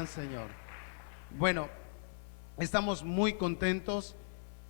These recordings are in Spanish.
gran Señor. Bueno, estamos muy contentos,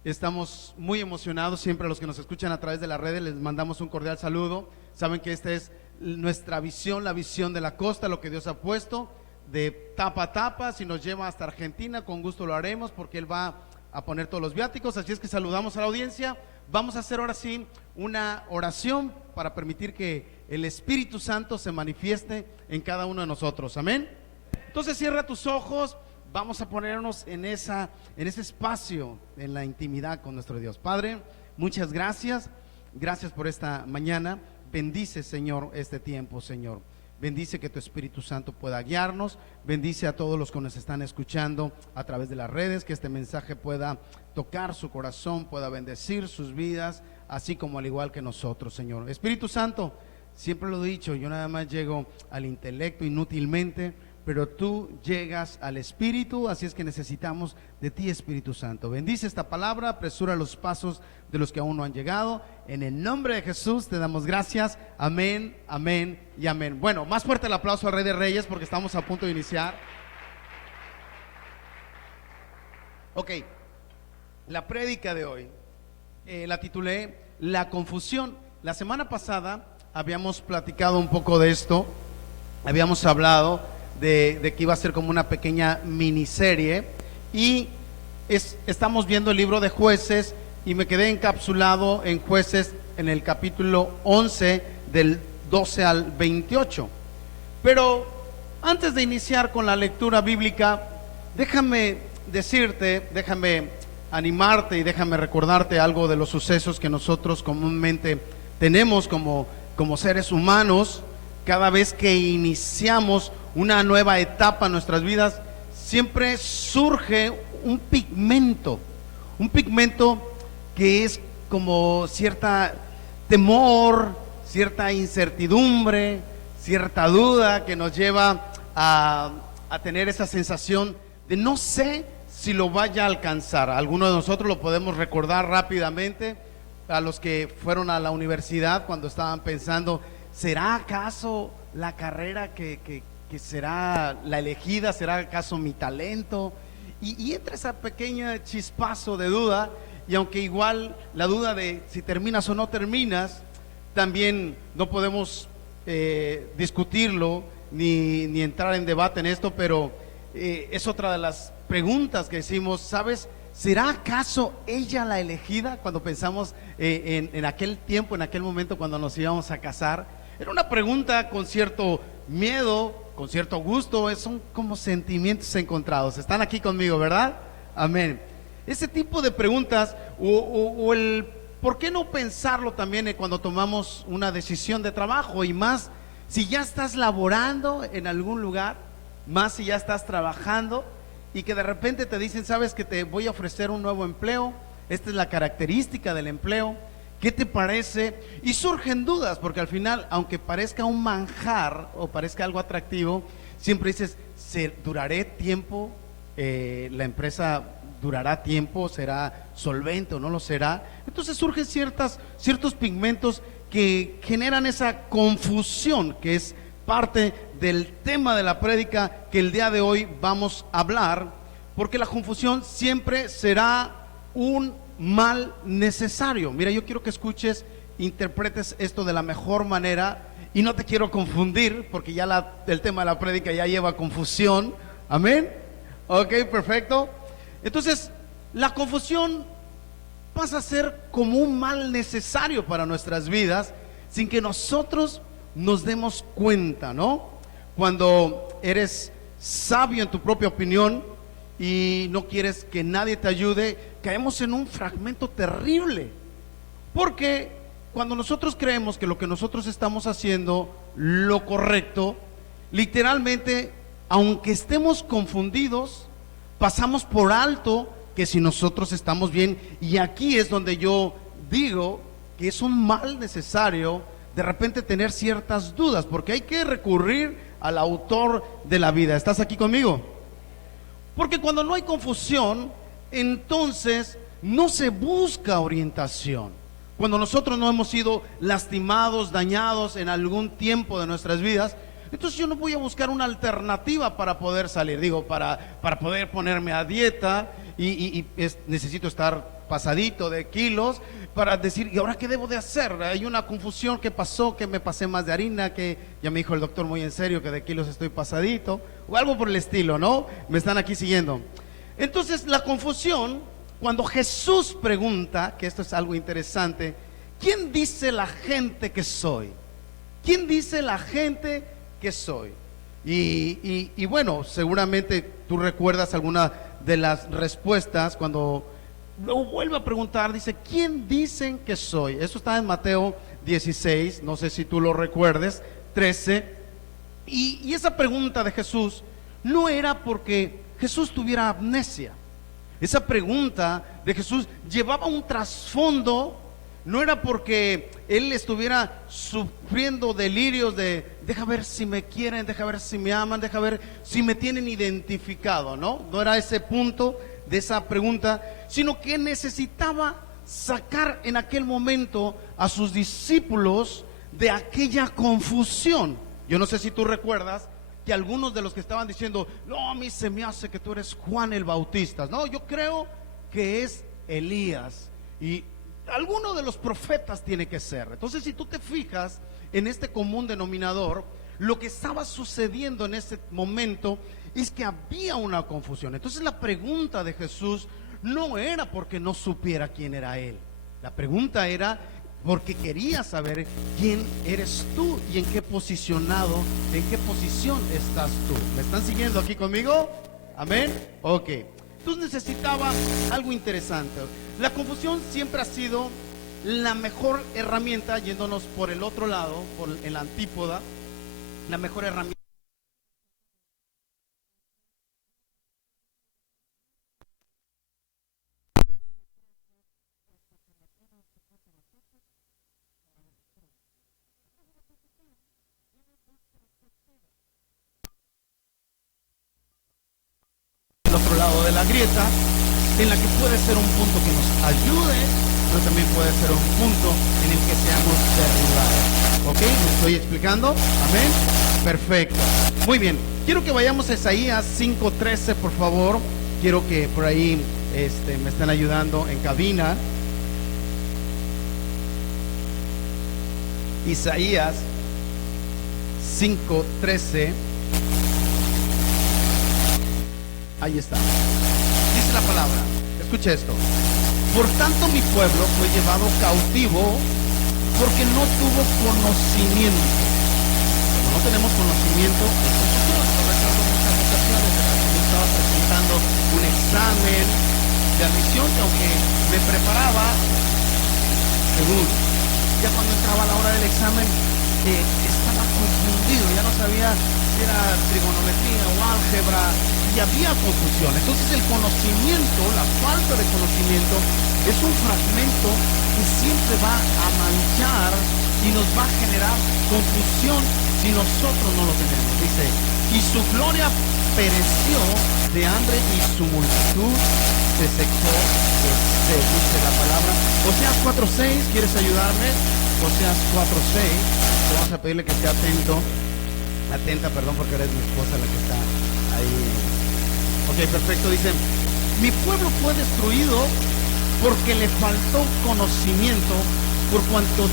estamos muy emocionados. Siempre a los que nos escuchan a través de las redes les mandamos un cordial saludo. Saben que esta es nuestra visión, la visión de la costa, lo que Dios ha puesto de tapa a tapa. Si nos lleva hasta Argentina, con gusto lo haremos, porque Él va a poner todos los viáticos. Así es que saludamos a la audiencia. Vamos a hacer ahora sí una oración para permitir que el Espíritu Santo se manifieste en cada uno de nosotros. Amén. Entonces cierra tus ojos. Vamos a ponernos en ese espacio, en la intimidad con nuestro Dios. Padre, muchas gracias. Gracias por esta mañana. Bendice, Señor, este tiempo, Señor. Bendice que tu Espíritu Santo pueda guiarnos. Bendice a todos los que nos están escuchando a través de las redes, que este mensaje pueda tocar su corazón, pueda bendecir sus vidas, así como al igual que nosotros, Señor. Espíritu Santo, siempre lo he dicho, yo nada más llego al intelecto inútilmente, pero tú llegas al Espíritu, así es que necesitamos de ti, Espíritu Santo. Bendice esta palabra, apresura los pasos de los que aún no han llegado. En el nombre de Jesús te damos gracias. Amén, amén y amén. Bueno, más fuerte el aplauso al Rey de Reyes, porque estamos a punto de iniciar. Ok, la prédica de hoy la titulé La confusión. La semana pasada habíamos platicado un poco de esto. Habíamos hablado de que iba a ser como una pequeña miniserie, y estamos viendo el libro de Jueces, y me quedé encapsulado en Jueces en el capítulo 11 del 12 al 28. Pero antes de iniciar con la lectura bíblica, déjame decirte, déjame animarte y déjame recordarte algo de los sucesos que nosotros comúnmente tenemos como seres humanos. Cada vez que iniciamos una nueva etapa en nuestras vidas, siempre surge un pigmento que es como cierta temor, cierta incertidumbre, cierta duda que nos lleva a tener esa sensación de no sé si lo vaya a alcanzar. Algunos de nosotros lo podemos recordar rápidamente, a los que fueron a la universidad cuando estaban pensando, ¿será acaso la carrera que será la elegida? ¿Será acaso mi talento? Y entra esa pequeña chispazo de duda, y aunque igual la duda de si terminas o no terminas, también no podemos discutirlo ni entrar en debate en esto, pero es otra de las preguntas que decimos, ¿sabes? ¿Será acaso ella la elegida? Cuando pensamos en aquel tiempo, en aquel momento cuando nos íbamos a casar, era una pregunta con cierto miedo, con cierto gusto. Son como sentimientos encontrados. Están aquí conmigo, ¿verdad? Amén. Ese tipo de preguntas, o el ¿por qué no pensarlo también cuando tomamos una decisión de trabajo? Y más si ya estás laborando en algún lugar, más si ya estás trabajando, y que de repente te dicen, sabes que te voy a ofrecer un nuevo empleo, esta es la característica del empleo, ¿qué te parece? Y surgen dudas, porque al final, aunque parezca un manjar o parezca algo atractivo, siempre dices, ¿duraré tiempo? ¿La empresa durará tiempo? ¿Será solvente o no lo será? Entonces surgen ciertos pigmentos que generan esa confusión, que es parte del tema de la prédica que el día de hoy vamos a hablar, porque la confusión siempre será un mal necesario. Mira, yo quiero que escuches, interpretes esto de la mejor manera, y no te quiero confundir, porque ya el tema de la prédica ya lleva confusión. Amén. Ok, perfecto. Entonces, la confusión pasa a ser como un mal necesario para nuestras vidas, sin que nosotros nos demos cuenta, ¿no? Cuando eres sabio en tu propia opinión y no quieres que nadie te ayude, caemos en un fragmento terrible, porque cuando nosotros creemos que lo que nosotros estamos haciendo lo correcto, literalmente, aunque estemos confundidos, pasamos por alto que si nosotros estamos bien. Y aquí es donde yo digo que es un mal necesario de repente tener ciertas dudas, porque hay que recurrir al autor de la vida. ¿Estás aquí conmigo? Porque cuando no hay confusión, entonces no se busca orientación. Cuando nosotros no hemos sido lastimados, dañados en algún tiempo de nuestras vidas, entonces yo no voy a buscar una alternativa para poder salir, digo, para poder ponerme a dieta necesito estar pasadito de kilos para decir, ¿y ahora qué debo de hacer? Hay una confusión que pasó, que me pasé más de harina, que ya me dijo el doctor muy en serio que de kilos estoy pasadito, o algo por el estilo, ¿no? Me están aquí siguiendo. Entonces la confusión, cuando Jesús pregunta, que esto es algo interesante, ¿quién dice la gente que soy? ¿Quién dice la gente que soy? Y bueno, seguramente tú recuerdas alguna de las respuestas cuando lo vuelve a preguntar, dice, ¿quién dicen que soy? Eso está en Mateo 16, no sé si tú lo recuerdes, 13. Y esa pregunta de Jesús no era porque Jesús tuviera amnesia. Esa pregunta de Jesús llevaba un trasfondo. No era porque él estuviera sufriendo delirios de deja ver si me quieren, deja ver si me aman, deja ver si me tienen identificado, ¿no? No era ese punto de esa pregunta, sino que necesitaba sacar en aquel momento a sus discípulos de aquella confusión. Yo no sé si tú recuerdas que algunos de los que estaban diciendo, no, a mí se me hace que tú eres Juan el Bautista. No, yo creo que es Elías. Y alguno de los profetas tiene que ser. Entonces, si tú te fijas en este común denominador, lo que estaba sucediendo en ese momento es que había una confusión. Entonces la pregunta de Jesús no era porque no supiera quién era él. La pregunta era porque quería saber quién eres tú y en qué posición estás tú. ¿Me están siguiendo aquí conmigo? Amén. Ok. Entonces necesitaba algo interesante. La confusión siempre ha sido la mejor herramienta, yéndonos por el otro lado, en la antípoda, la mejor herramienta. El otro lado de la grieta, en la que puede ser un punto que nos ayude, pero también puede ser un punto en el que seamos derribados. ¿Ok? ¿Me estoy explicando? Amén. Perfecto. Muy bien. Quiero que vayamos a Isaías 5:13, por favor. Quiero que por ahí me estén ayudando en cabina. Isaías 5:13. Ahí está. Dice la palabra. Escuche esto. Por tanto mi pueblo fue llevado cautivo porque no tuvo conocimiento. Como no tenemos conocimiento, lo recuerdo en muchas ocasiones. Yo estaba presentando un examen de admisión que aunque me preparaba, según, ya cuando entraba la hora del examen, estaba confundido, ya no sabía si era trigonometría o álgebra, y había confusión. Entonces el conocimiento, la falta de conocimiento, es un fragmento que siempre va a manchar y nos va a generar confusión si nosotros no lo tenemos. Dice, y su gloria pereció de hambre y su multitud se secó de sed, dice la palabra. Oseas 4:6, ¿quieres ayudarme? Oseas 4:6, vamos a pedirle que esté atenta, porque ahora es mi esposa la que está ahí. Ok, perfecto. Dice, mi pueblo fue destruido porque le faltó conocimiento. Por cuanto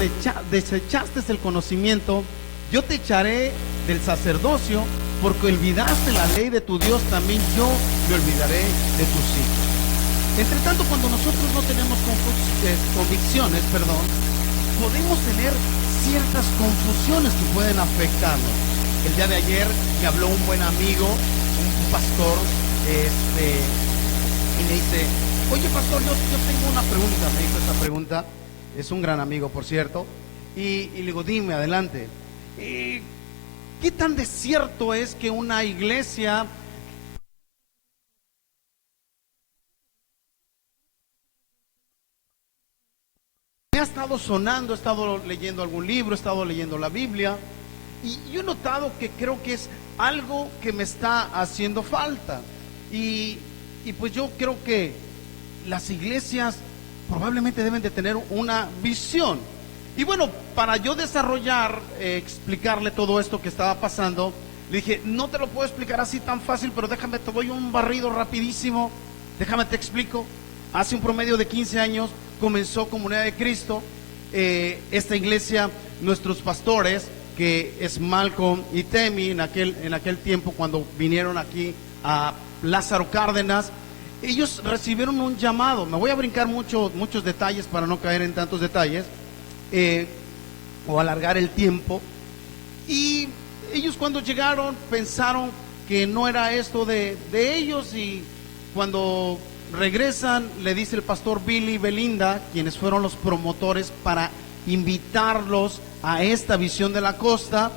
desechaste el conocimiento, yo te echaré del sacerdocio, porque olvidaste la ley de tu Dios, también yo me olvidaré de tus hijos. Entre tanto, cuando nosotros no tenemos convicciones, podemos tener ciertas confusiones que pueden afectarnos. El día de ayer me habló un buen amigo, un pastor, y me dice, oye pastor, yo tengo una pregunta. Me hizo esta pregunta, es un gran amigo por cierto, y le digo, dime, adelante. ¿Qué tan desierto es que una iglesia me ha estado sonando, he estado leyendo algún libro, he estado leyendo la Biblia, y yo he notado que creo que es algo que me está haciendo falta? Y pues yo creo que las iglesias probablemente deben de tener una visión. Y bueno, para yo desarrollar, explicarle todo esto que estaba pasando, le dije, no te lo puedo explicar así tan fácil, pero déjame, te doy un barrido rapidísimo, déjame te explico. Hace un promedio de 15 años comenzó Comunidad de Cristo, esta iglesia, nuestros pastores, que es Malcolm y Temi, en aquel tiempo cuando vinieron aquí a Lázaro Cárdenas, ellos recibieron un llamado. Me voy a brincar muchos detalles para no caer en tantos detalles, o alargar el tiempo. Y ellos cuando llegaron pensaron que no era esto de ellos, y cuando regresan le dice el pastor Billy y Belinda, quienes fueron los promotores para invitarlos a esta visión de la costa,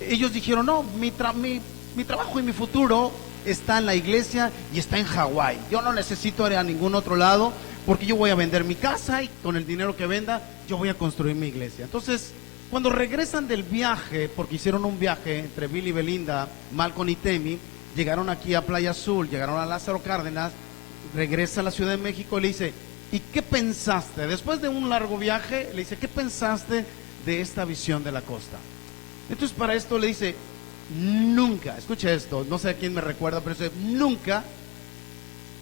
ellos dijeron, no, mi trabajo y mi futuro está en la iglesia y está en Hawái. Yo no necesito ir a ningún otro lado, porque yo voy a vender mi casa y con el dinero que venda yo voy a construir mi iglesia. Entonces, cuando regresan del viaje, porque hicieron un viaje entre Billy y Belinda, Malcolm y Temi, llegaron aquí a Playa Azul, llegaron a Lázaro Cárdenas, regresa a la Ciudad de México y le dice, ¿y qué pensaste? Después de un largo viaje, le dice, ¿qué pensaste de esta visión de la costa? Entonces, para esto le dice, nunca, escucha esto, no sé a quién me recuerda, pero dice, nunca,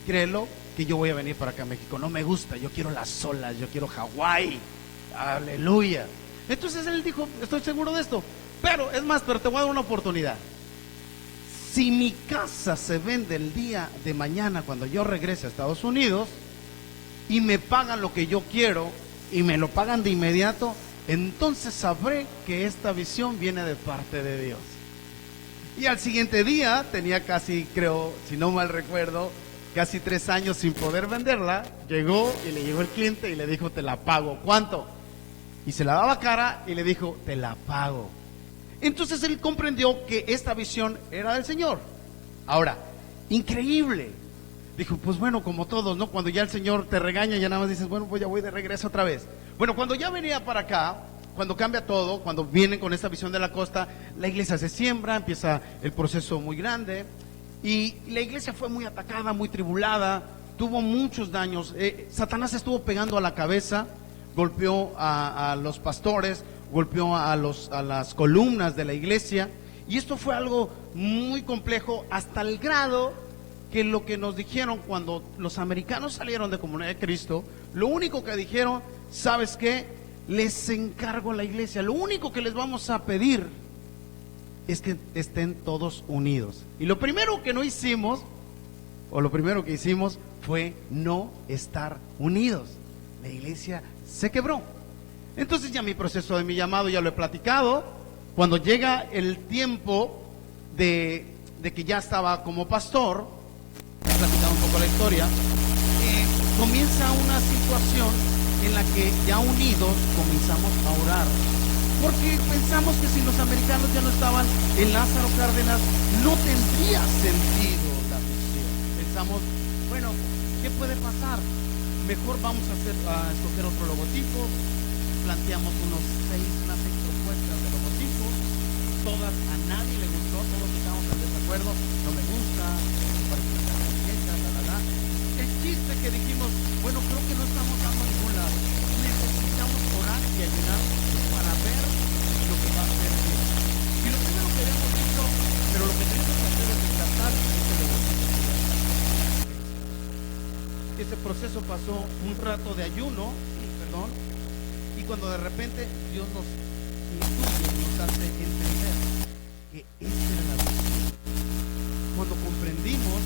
créelo, que yo voy a venir para acá a México. No me gusta, yo quiero las olas, yo quiero Hawái, aleluya. Entonces él dijo, estoy seguro de esto, pero te voy a dar una oportunidad. Si mi casa se vende el día de mañana cuando yo regrese a Estados Unidos y me pagan lo que yo quiero y me lo pagan de inmediato, entonces sabré que esta visión viene de parte de Dios. Y al siguiente día tenía casi, creo, si no mal recuerdo, casi 3 años sin poder venderla. Llegó y le llegó el cliente y le dijo, te la pago. ¿Cuánto? Y se la daba cara y le dijo, te la pago. Entonces él comprendió que esta visión era del Señor. Ahora, increíble. Dijo, pues bueno, como todos, ¿no? Cuando ya el Señor te regaña, ya nada más dices, bueno, pues ya voy de regreso otra vez. Bueno, cuando ya venía para acá, cuando cambia todo, cuando vienen con esta visión de la costa, la iglesia se siembra, empieza el proceso muy grande, y la iglesia fue muy atacada, muy tribulada, tuvo muchos daños. Satanás estuvo pegando a la cabeza, golpeó a los pastores, golpeó a las columnas de la iglesia, y esto fue algo muy complejo, hasta el grado que lo que nos dijeron cuando los americanos salieron de Comunidad de Cristo, lo único que dijeron, ¿sabes qué? Les encargo a la iglesia, lo único que les vamos a pedir es que estén todos unidos. Y lo primero que no hicimos, o lo primero que hicimos, fue no estar unidos. La iglesia se quebró. Entonces ya mi proceso de mi llamado ya lo he platicado. Cuando llega el tiempo de que ya estaba como pastor, he platicado un poco la historia, comienza una situación en la que ya unidos comenzamos a orar, porque pensamos que si los americanos ya no estaban en Lázaro Cárdenas, no tendría sentido la misión. Pensamos, bueno, ¿qué puede pasar? Mejor vamos a escoger otro logotipo. Planteamos unas seis propuestas de logotipos, todas a nadie le gustó, todos estábamos en desacuerdo, no me gusta, me parece que está mal hecha, El chiste que dijimos, bueno, creo que no estamos dando a ningún lado, necesitamos orar y ayunar para ver lo que va a hacer Dios. Y lo primero que habíamos dicho, pero lo que tenemos que hacer es descartar este logotipo. Ese proceso pasó un rato de ayuno, y cuando de repente Dios nos instruye, nos hace entender que esta era la visión. Cuando comprendimos,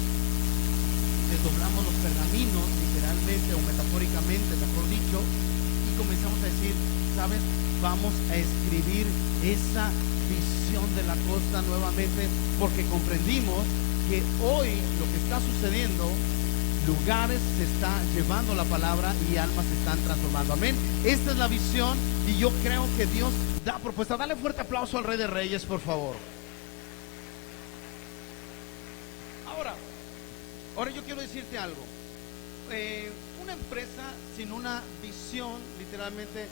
desdoblamos los pergaminos, literalmente o metafóricamente, mejor dicho, y comenzamos a decir, ¿sabes? Vamos a escribir esa visión de la costa nuevamente, porque comprendimos que hoy lo que está sucediendo, lugares se está llevando la palabra y almas se están transformando. Amén. Esta es la visión y yo creo que Dios da propuesta. Dale fuerte aplauso al Rey de Reyes, por favor. Ahora yo quiero decirte algo. Una empresa sin una visión, literalmente,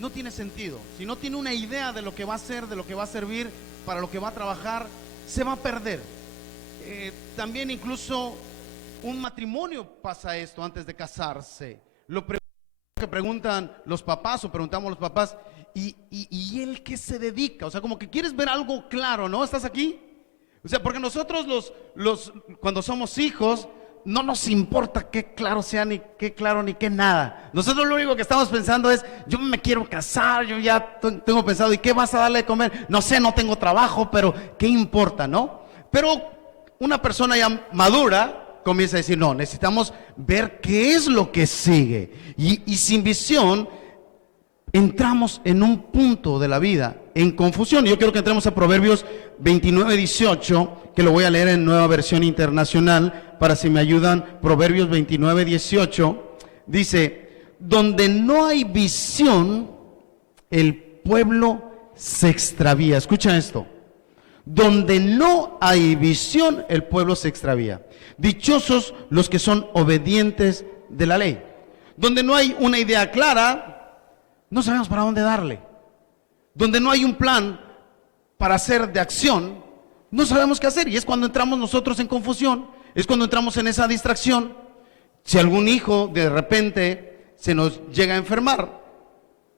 no tiene sentido. Si no tiene una idea de lo que va a hacer, de lo que va a servir, para lo que va a trabajar, se va a perder. También incluso un matrimonio pasa esto antes de casarse. Lo primero que que preguntan los papás o preguntamos los papás, ¿y él qué se dedica? O sea, como que quieres ver algo claro, ¿no? ¿Estás aquí? O sea, porque nosotros cuando somos hijos, no nos importa qué claro sea, ni qué claro, ni qué nada. Nosotros lo único que estamos pensando es, yo me quiero casar, yo ya tengo pensado, ¿y qué vas a darle de comer? No sé, no tengo trabajo, pero ¿qué importa, no? Pero una persona ya madura comienza a decir, no, necesitamos ver qué es lo que sigue. Y sin visión, entramos en un punto de la vida en confusión. Yo quiero que entremos a Proverbios 29:18, que lo voy a leer en Nueva Versión Internacional, para si me ayudan. Proverbios 29:18, dice, donde no hay visión, el pueblo se extravía. Escucha esto. Donde no hay visión, el pueblo se extravía. Dichosos los que son obedientes de la ley. Donde no hay una idea clara, no sabemos para dónde darle. Donde no hay un plan para hacer de acción, no sabemos qué hacer. Y es cuando entramos nosotros en confusión, es cuando entramos en esa distracción. Si algún hijo de repente se nos llega a enfermar,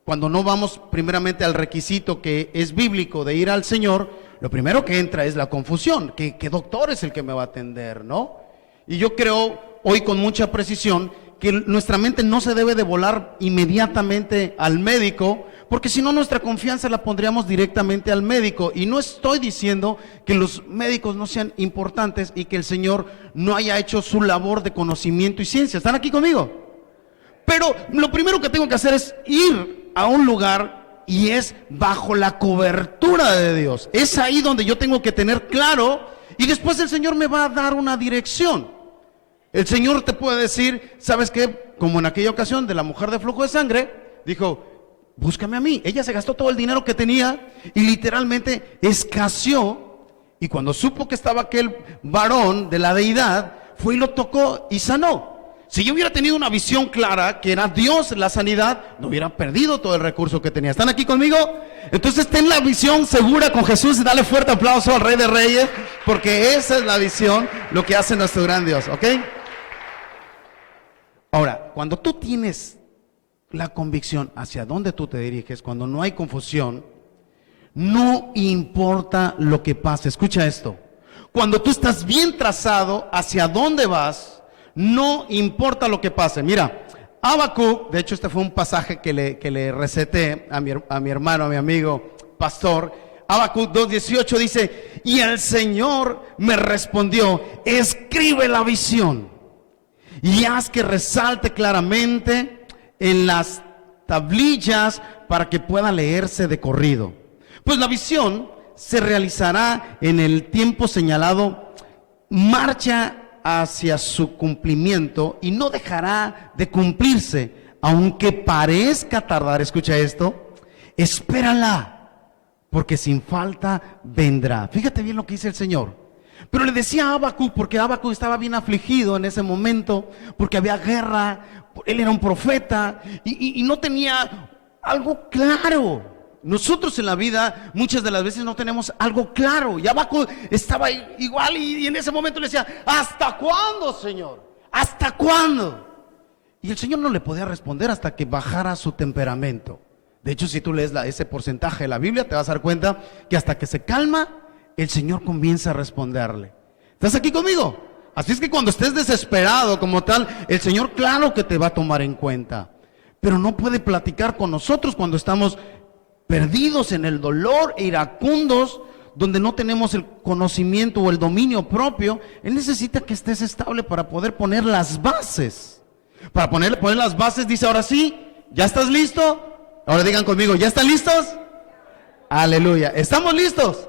cuando no vamos primeramente al requisito que es bíblico de ir al Señor, lo primero que entra es la confusión. ¿Qué doctor es el que me va a atender, no? Y yo creo hoy con mucha precisión que nuestra mente no se debe de volar inmediatamente al médico, porque si no nuestra confianza la pondríamos directamente al médico. Y no estoy diciendo que los médicos no sean importantes y que el Señor no haya hecho su labor de conocimiento y ciencia. ¿Están aquí conmigo? Pero lo primero que tengo que hacer es ir a un lugar, y es bajo la cobertura de Dios. Es ahí donde yo tengo que tener claro, y después el Señor me va a dar una dirección. El Señor te puede decir, ¿sabes qué? Como en aquella ocasión de la mujer de flujo de sangre, dijo, búscame a mí. Ella se gastó todo el dinero que tenía y literalmente escaseó, y cuando supo que estaba aquel varón de la deidad, fue y lo tocó y sanó. Si yo hubiera tenido una visión clara, que era Dios la sanidad, no hubiera perdido todo el recurso que tenía. ¿Están aquí conmigo? Entonces ten la visión segura con Jesús y dale fuerte aplauso al Rey de Reyes, porque esa es la visión, lo que hace nuestro gran Dios, ¿ok? Ahora, cuando tú tienes la convicción hacia dónde tú te diriges, cuando no hay confusión, no importa lo que pase. Escucha esto. Cuando tú estás bien trazado hacia dónde vas, no importa lo que pase. Mira, Habacuc, de hecho este fue un pasaje que le receté a mi hermano, a mi amigo pastor. Habacuc 2:18 dice, y el Señor me respondió, escribe la visión y haz que resalte claramente en las tablillas para que pueda leerse de corrido. Pues la visión se realizará en el tiempo señalado, marcha hacia su cumplimiento y no dejará de cumplirse, aunque parezca tardar. Escucha esto, espérala, porque sin falta vendrá. Fíjate bien lo que dice el Señor. Pero le decía a Habacuc, porque Habacuc estaba bien afligido en ese momento, porque había guerra, él era un profeta y no tenía algo claro. Nosotros en la vida muchas de las veces no tenemos algo claro, y Habacuc estaba igual, y en ese momento le decía, ¿hasta cuándo, Señor? ¿Hasta cuándo? Y el Señor no le podía responder hasta que bajara su temperamento. De hecho, si tú lees ese porcentaje de la Biblia, te vas a dar cuenta que hasta que se calma, el Señor comienza a responderle. ¿Estás aquí conmigo? Así es que cuando estés desesperado como tal, el Señor claro que te va a tomar en cuenta, pero no puede platicar con nosotros cuando estamos perdidos en el dolor e iracundos, donde no tenemos el conocimiento o el dominio propio. Él necesita que estés estable para poder poner las bases. Para poner las bases, dice, ahora sí, ¿ya estás listo? Ahora digan conmigo, ¿ya están listos? Aleluya. ¿Estamos listos?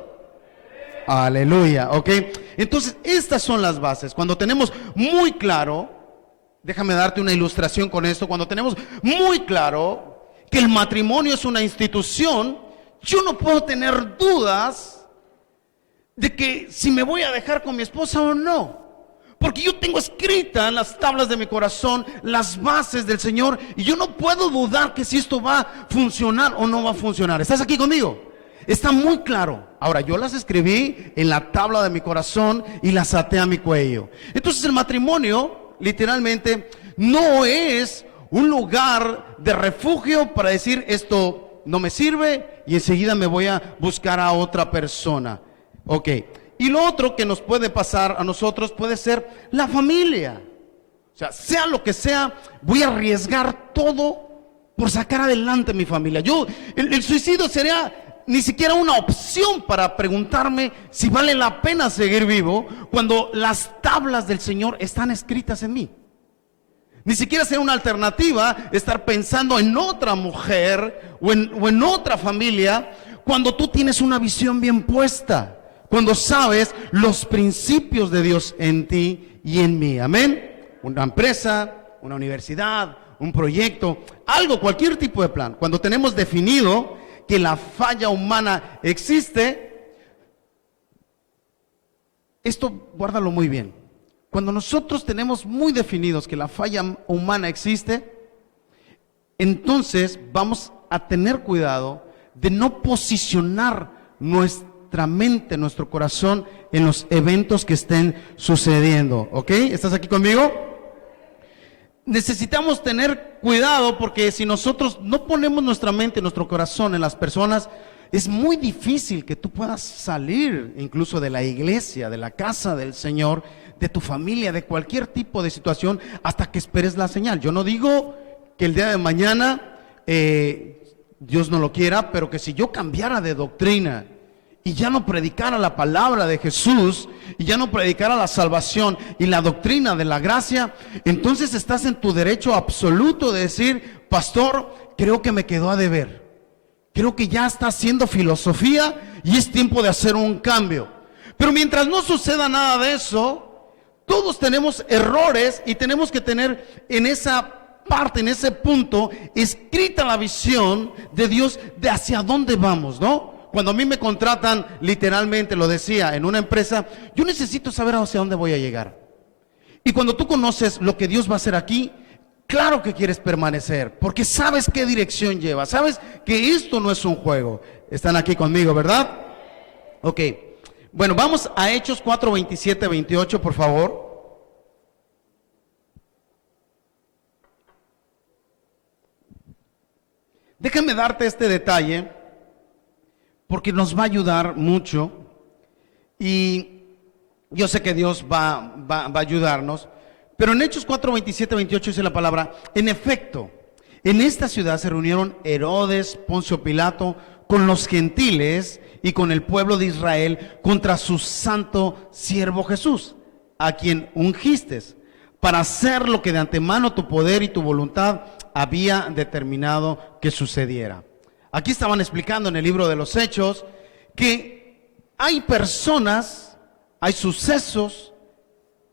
Aleluya, ok. Entonces, estas son las bases. Cuando tenemos muy claro, déjame darte una ilustración con esto, cuando tenemos muy claro que el matrimonio es una institución, yo no puedo tener dudas de que si me voy a dejar con mi esposa o no, porque yo tengo escrita en las tablas de mi corazón las bases del Señor, y yo no puedo dudar que si esto va a funcionar o no va a funcionar. ¿Estás aquí conmigo? Está muy claro. Ahora, yo las escribí en la tabla de mi corazón y las até a mi cuello. Entonces el matrimonio literalmente no es un lugar de refugio para decir esto no me sirve y enseguida me voy a buscar a otra persona. Ok. Y lo otro que nos puede pasar a nosotros puede ser la familia. O sea lo que sea, voy a arriesgar todo por sacar adelante a mi familia. El suicidio sería ni siquiera una opción para preguntarme si vale la pena seguir vivo cuando las tablas del Señor están escritas en mí. Ni siquiera sería una alternativa estar pensando en otra mujer o en otra familia cuando tú tienes una visión bien puesta. Cuando sabes los principios de Dios en ti y en mí. Amén. Una empresa, una universidad, un proyecto, algo, cualquier tipo de plan. Cuando tenemos definido que la falla humana existe, esto guárdalo muy bien. Cuando nosotros tenemos muy definidos que la falla humana existe, entonces vamos a tener cuidado de no posicionar nuestra mente, nuestro corazón en los eventos que estén sucediendo. ¿Ok? ¿Estás aquí conmigo? Necesitamos tener cuidado porque si nosotros no ponemos nuestra mente, nuestro corazón en las personas, es muy difícil que tú puedas salir incluso de la iglesia, de la casa del Señor, de tu familia, de cualquier tipo de situación, hasta que esperes la señal. Yo no digo que el día de mañana Dios no lo quiera, pero que si yo cambiara de doctrina y ya no predicara la palabra de Jesús y ya no predicara la salvación y la doctrina de la gracia, entonces estás en tu derecho absoluto de decir: pastor, creo que me quedó a deber, creo que ya está haciendo filosofía y es tiempo de hacer un cambio. Pero mientras no suceda nada de eso, todos tenemos errores y tenemos que tener en esa parte, en ese punto, escrita la visión de Dios de hacia dónde vamos, ¿no? Cuando a mí me contratan, literalmente lo decía, en una empresa, yo necesito saber hacia dónde voy a llegar. Y cuando tú conoces lo que Dios va a hacer aquí, claro que quieres permanecer, porque sabes qué dirección lleva, sabes que esto no es un juego. Están aquí conmigo, ¿verdad? Ok. Bueno, vamos a Hechos 4, 27, 28, por favor. Déjame darte este detalle, porque nos va a ayudar mucho. Y yo sé que Dios va a ayudarnos. Pero en Hechos 4, 27, 28 dice la palabra: en efecto, en esta ciudad se reunieron Herodes, Poncio Pilato, con los gentiles y con el pueblo de Israel contra su santo siervo Jesús, a quien ungiste, para hacer lo que de antemano tu poder y tu voluntad había determinado que sucediera. Aquí estaban explicando en el libro de los Hechos que hay personas, hay sucesos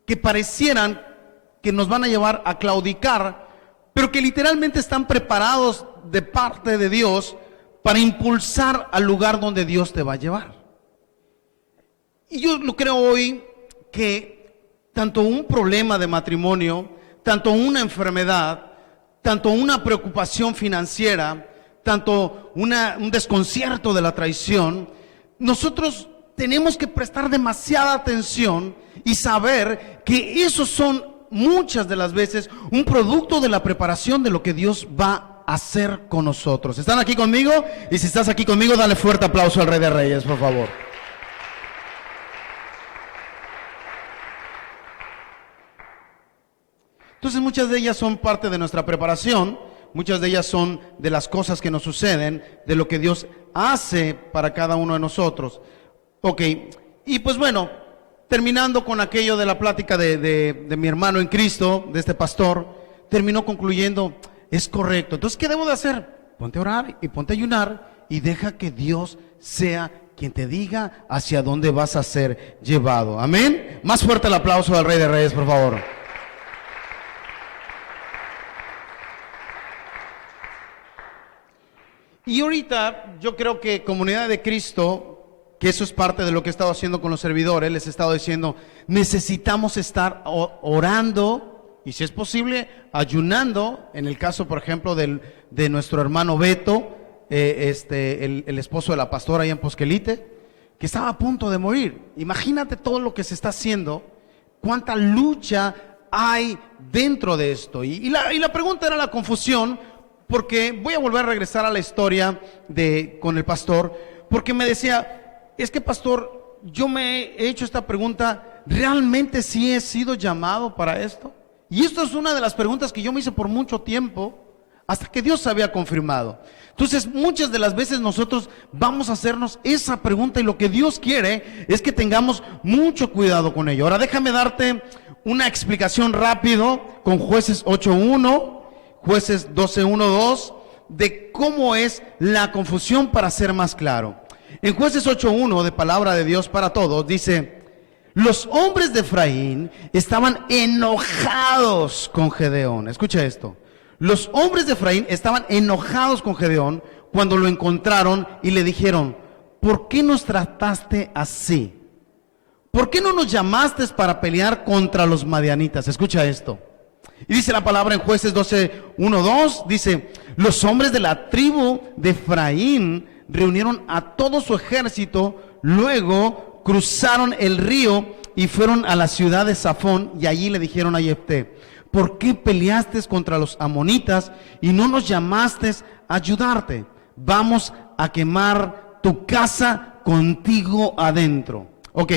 que parecieran que nos van a llevar a claudicar, pero que literalmente están preparados de parte de Dios para impulsar al lugar donde Dios te va a llevar. Y yo lo creo hoy que tanto un problema de matrimonio, tanto una enfermedad, tanto una preocupación financiera, tanto un desconcierto de la traición, nosotros tenemos que prestar demasiada atención y saber que esos son muchas de las veces un producto de la preparación de lo que Dios va a hacer con nosotros. ¿Están aquí conmigo? Y si estás aquí conmigo, dale fuerte aplauso al Rey de Reyes, por favor. Entonces muchas de ellas son parte de nuestra preparación, muchas de ellas son de las cosas que nos suceden, de lo que Dios hace para cada uno de nosotros. Ok, y pues bueno, terminando con aquello de la plática de mi hermano en Cristo, de este pastor, terminó concluyendo: es correcto. Entonces, ¿qué debo de hacer? Ponte a orar y ponte a ayunar y deja que Dios sea quien te diga hacia dónde vas a ser llevado. Amén. Más fuerte el aplauso al Rey de Reyes, por favor. Y ahorita yo creo que Comunidad de Cristo, que eso es parte de lo que he estado haciendo con los servidores, les he estado diciendo: necesitamos estar orando y, si es posible, ayunando. En el caso, por ejemplo, de nuestro hermano Beto, el esposo de la pastora ahí en Posquelite, que estaba a punto de morir. Imagínate todo lo que se está haciendo, cuánta lucha hay dentro de esto? Y la pregunta era la confusión, porque voy a volver a regresar a la historia con el pastor, porque me decía, es que pastor, yo me he hecho esta pregunta, ¿realmente sí he sido llamado para esto? Y esto es una de las preguntas que yo me hice por mucho tiempo, hasta que Dios había confirmado. Entonces, muchas de las veces nosotros vamos a hacernos esa pregunta, y lo que Dios quiere es que tengamos mucho cuidado con ello. Ahora déjame darte una explicación rápido con Jueces 8:1, Jueces 12:1-2, de cómo es la confusión, para ser más claro. En Jueces 8:1 de Palabra de Dios para Todos dice: los hombres de Efraín estaban enojados con Gedeón. Escucha esto. Los hombres de Efraín estaban enojados con Gedeón cuando lo encontraron y le dijeron: ¿por qué nos trataste así? ¿Por qué no nos llamaste para pelear contra los madianitas? Escucha esto. Y dice la palabra en Jueces 12:1-2, dice: los hombres de la tribu de Efraín reunieron a todo su ejército, luego cruzaron el río y fueron a la ciudad de Zafón, y allí le dijeron a Jefté: ¿por qué peleaste contra los amonitas y no nos llamaste a ayudarte? Vamos a quemar tu casa contigo adentro. Ok,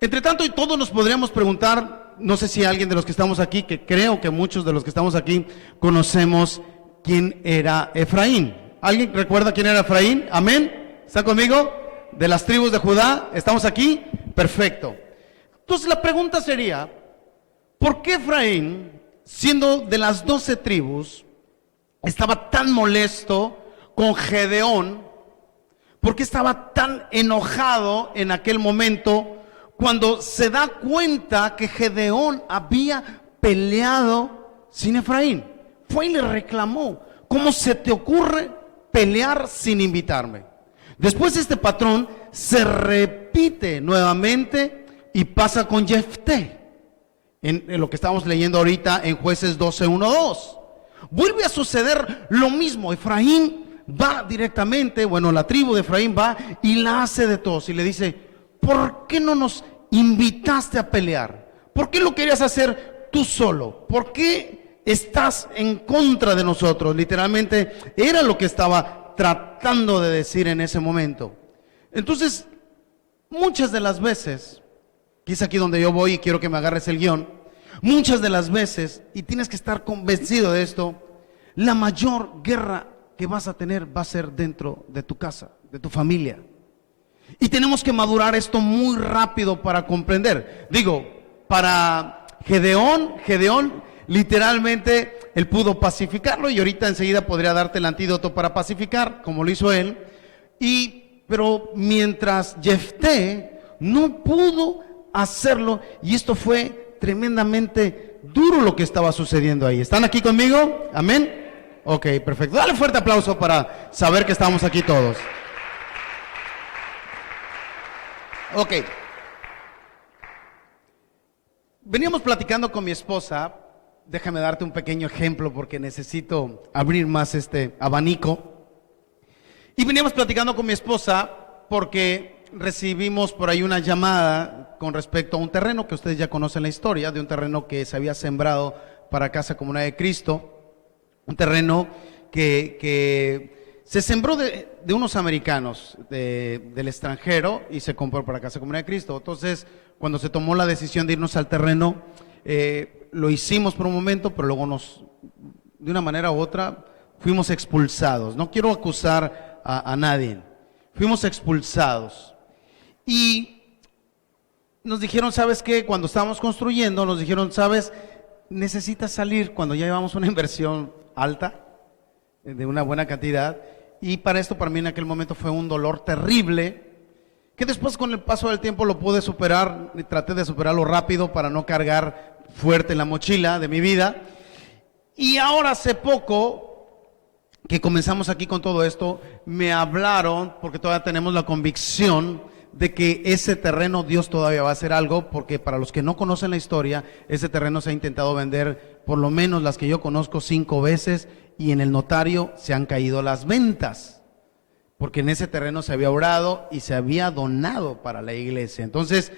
entre tanto, y todos nos podríamos preguntar, no sé si alguien de los que estamos aquí, que creo que muchos de los que estamos aquí conocemos quién era Efraín. ¿Alguien recuerda quién era Efraín? Amén. ¿Está conmigo? De las tribus de Judá, ¿estamos aquí? Perfecto. Entonces la pregunta sería: ¿por qué Efraín, siendo de las 12 tribus, estaba tan molesto con Gedeón? ¿Por qué estaba tan enojado en aquel momento cuando se da cuenta que Gedeón había peleado sin Efraín? Fue y le reclamó: ¿cómo se te ocurre pelear sin invitarme? Después este patrón se repite nuevamente y pasa con Jefté. En lo que estamos leyendo ahorita en Jueces 12:1-2. Vuelve a suceder lo mismo. Efraín va directamente, la tribu de Efraín va y la hace de tos y le dice: ¿por qué no nos invitaste a pelear? ¿Por qué lo querías hacer tú solo? ¿Por qué estás en contra de nosotros? Literalmente era lo que estaba tratando de decir en ese momento. Entonces, muchas de las veces, quizá aquí donde yo voy, y quiero que me agarres el guión, muchas de las veces, y tienes que estar convencido de esto, la mayor guerra que vas a tener va a ser dentro de tu casa, de tu familia. Y tenemos que madurar esto muy rápido para comprender. Digo, para Gedeón literalmente él pudo pacificarlo, y ahorita enseguida podría darte el antídoto para pacificar, como lo hizo él. Pero mientras Jefté no pudo hacerlo, y esto fue tremendamente duro lo que estaba sucediendo ahí. ¿Están aquí conmigo? ¿Amén? Ok, perfecto. Dale fuerte aplauso para saber que estamos aquí todos. Ok. Veníamos platicando con mi esposa. Déjame darte un pequeño ejemplo porque necesito abrir más este abanico. Y veníamos platicando con mi esposa porque recibimos por ahí una llamada con respecto a un terreno que ustedes ya conocen la historia, de un terreno que se había sembrado para Casa Comunidad de Cristo. Un terreno que se sembró de unos americanos del extranjero y se compró para Casa Comunidad de Cristo. Entonces, cuando se tomó la decisión de irnos al terreno, lo hicimos por un momento, pero luego de una manera u otra, fuimos expulsados. No quiero acusar a nadie. Fuimos expulsados. Y nos dijeron: ¿sabes qué? Cuando estábamos construyendo, nos dijeron: ¿sabes? Necesitas salir cuando ya llevamos una inversión alta, de una buena cantidad. Y para mí en aquel momento fue un dolor terrible, que después con el paso del tiempo lo pude superar, y traté de superarlo rápido para no cargar fuerte en la mochila de mi vida. Y ahora hace poco que comenzamos aquí con todo esto, me hablaron, porque todavía tenemos la convicción de que ese terreno Dios todavía va a hacer algo, porque para los que no conocen la historia, ese terreno se ha intentado vender, por lo menos las que yo conozco, 5 veces, y en el notario se han caído las ventas, porque en ese terreno se había orado y se había donado para la iglesia. Entonces,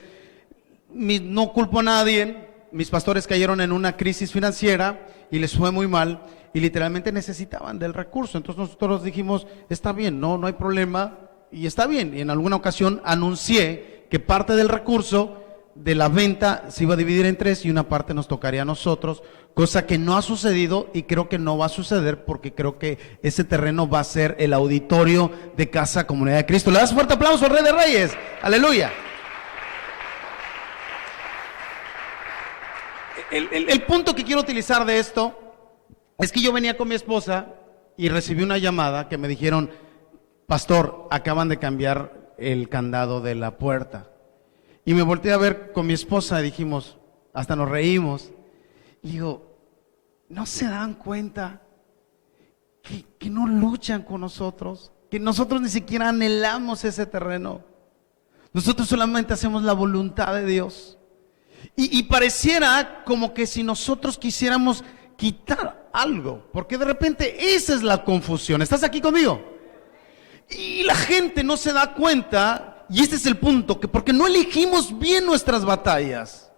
no culpo a nadie, mis pastores cayeron en una crisis financiera y les fue muy mal y literalmente necesitaban del recurso. Entonces nosotros dijimos, está bien, no hay problema y está bien. Y en alguna ocasión anuncié que parte del recurso de la venta se iba a dividir en 3 y una parte nos tocaría a nosotros, cosa que no ha sucedido y creo que no va a suceder porque creo que ese terreno va a ser el auditorio de Casa Comunidad de Cristo. Le das un fuerte aplauso al Rey de Reyes. Aleluya. El punto que quiero utilizar de esto es que yo venía con mi esposa y recibí una llamada que me dijeron, pastor, acaban de cambiar el candado de la puerta. Y me volteé a ver con mi esposa y dijimos, hasta nos reímos. Y digo, ¿no se dan cuenta que no luchan con nosotros? Que nosotros ni siquiera anhelamos ese terreno. Nosotros solamente hacemos la voluntad de Dios. Y pareciera como que si nosotros quisiéramos quitar algo, porque de repente esa es la confusión. ¿Estás aquí conmigo? Y la gente no se da cuenta. Y este es el punto, que porque no elegimos bien nuestras batallas.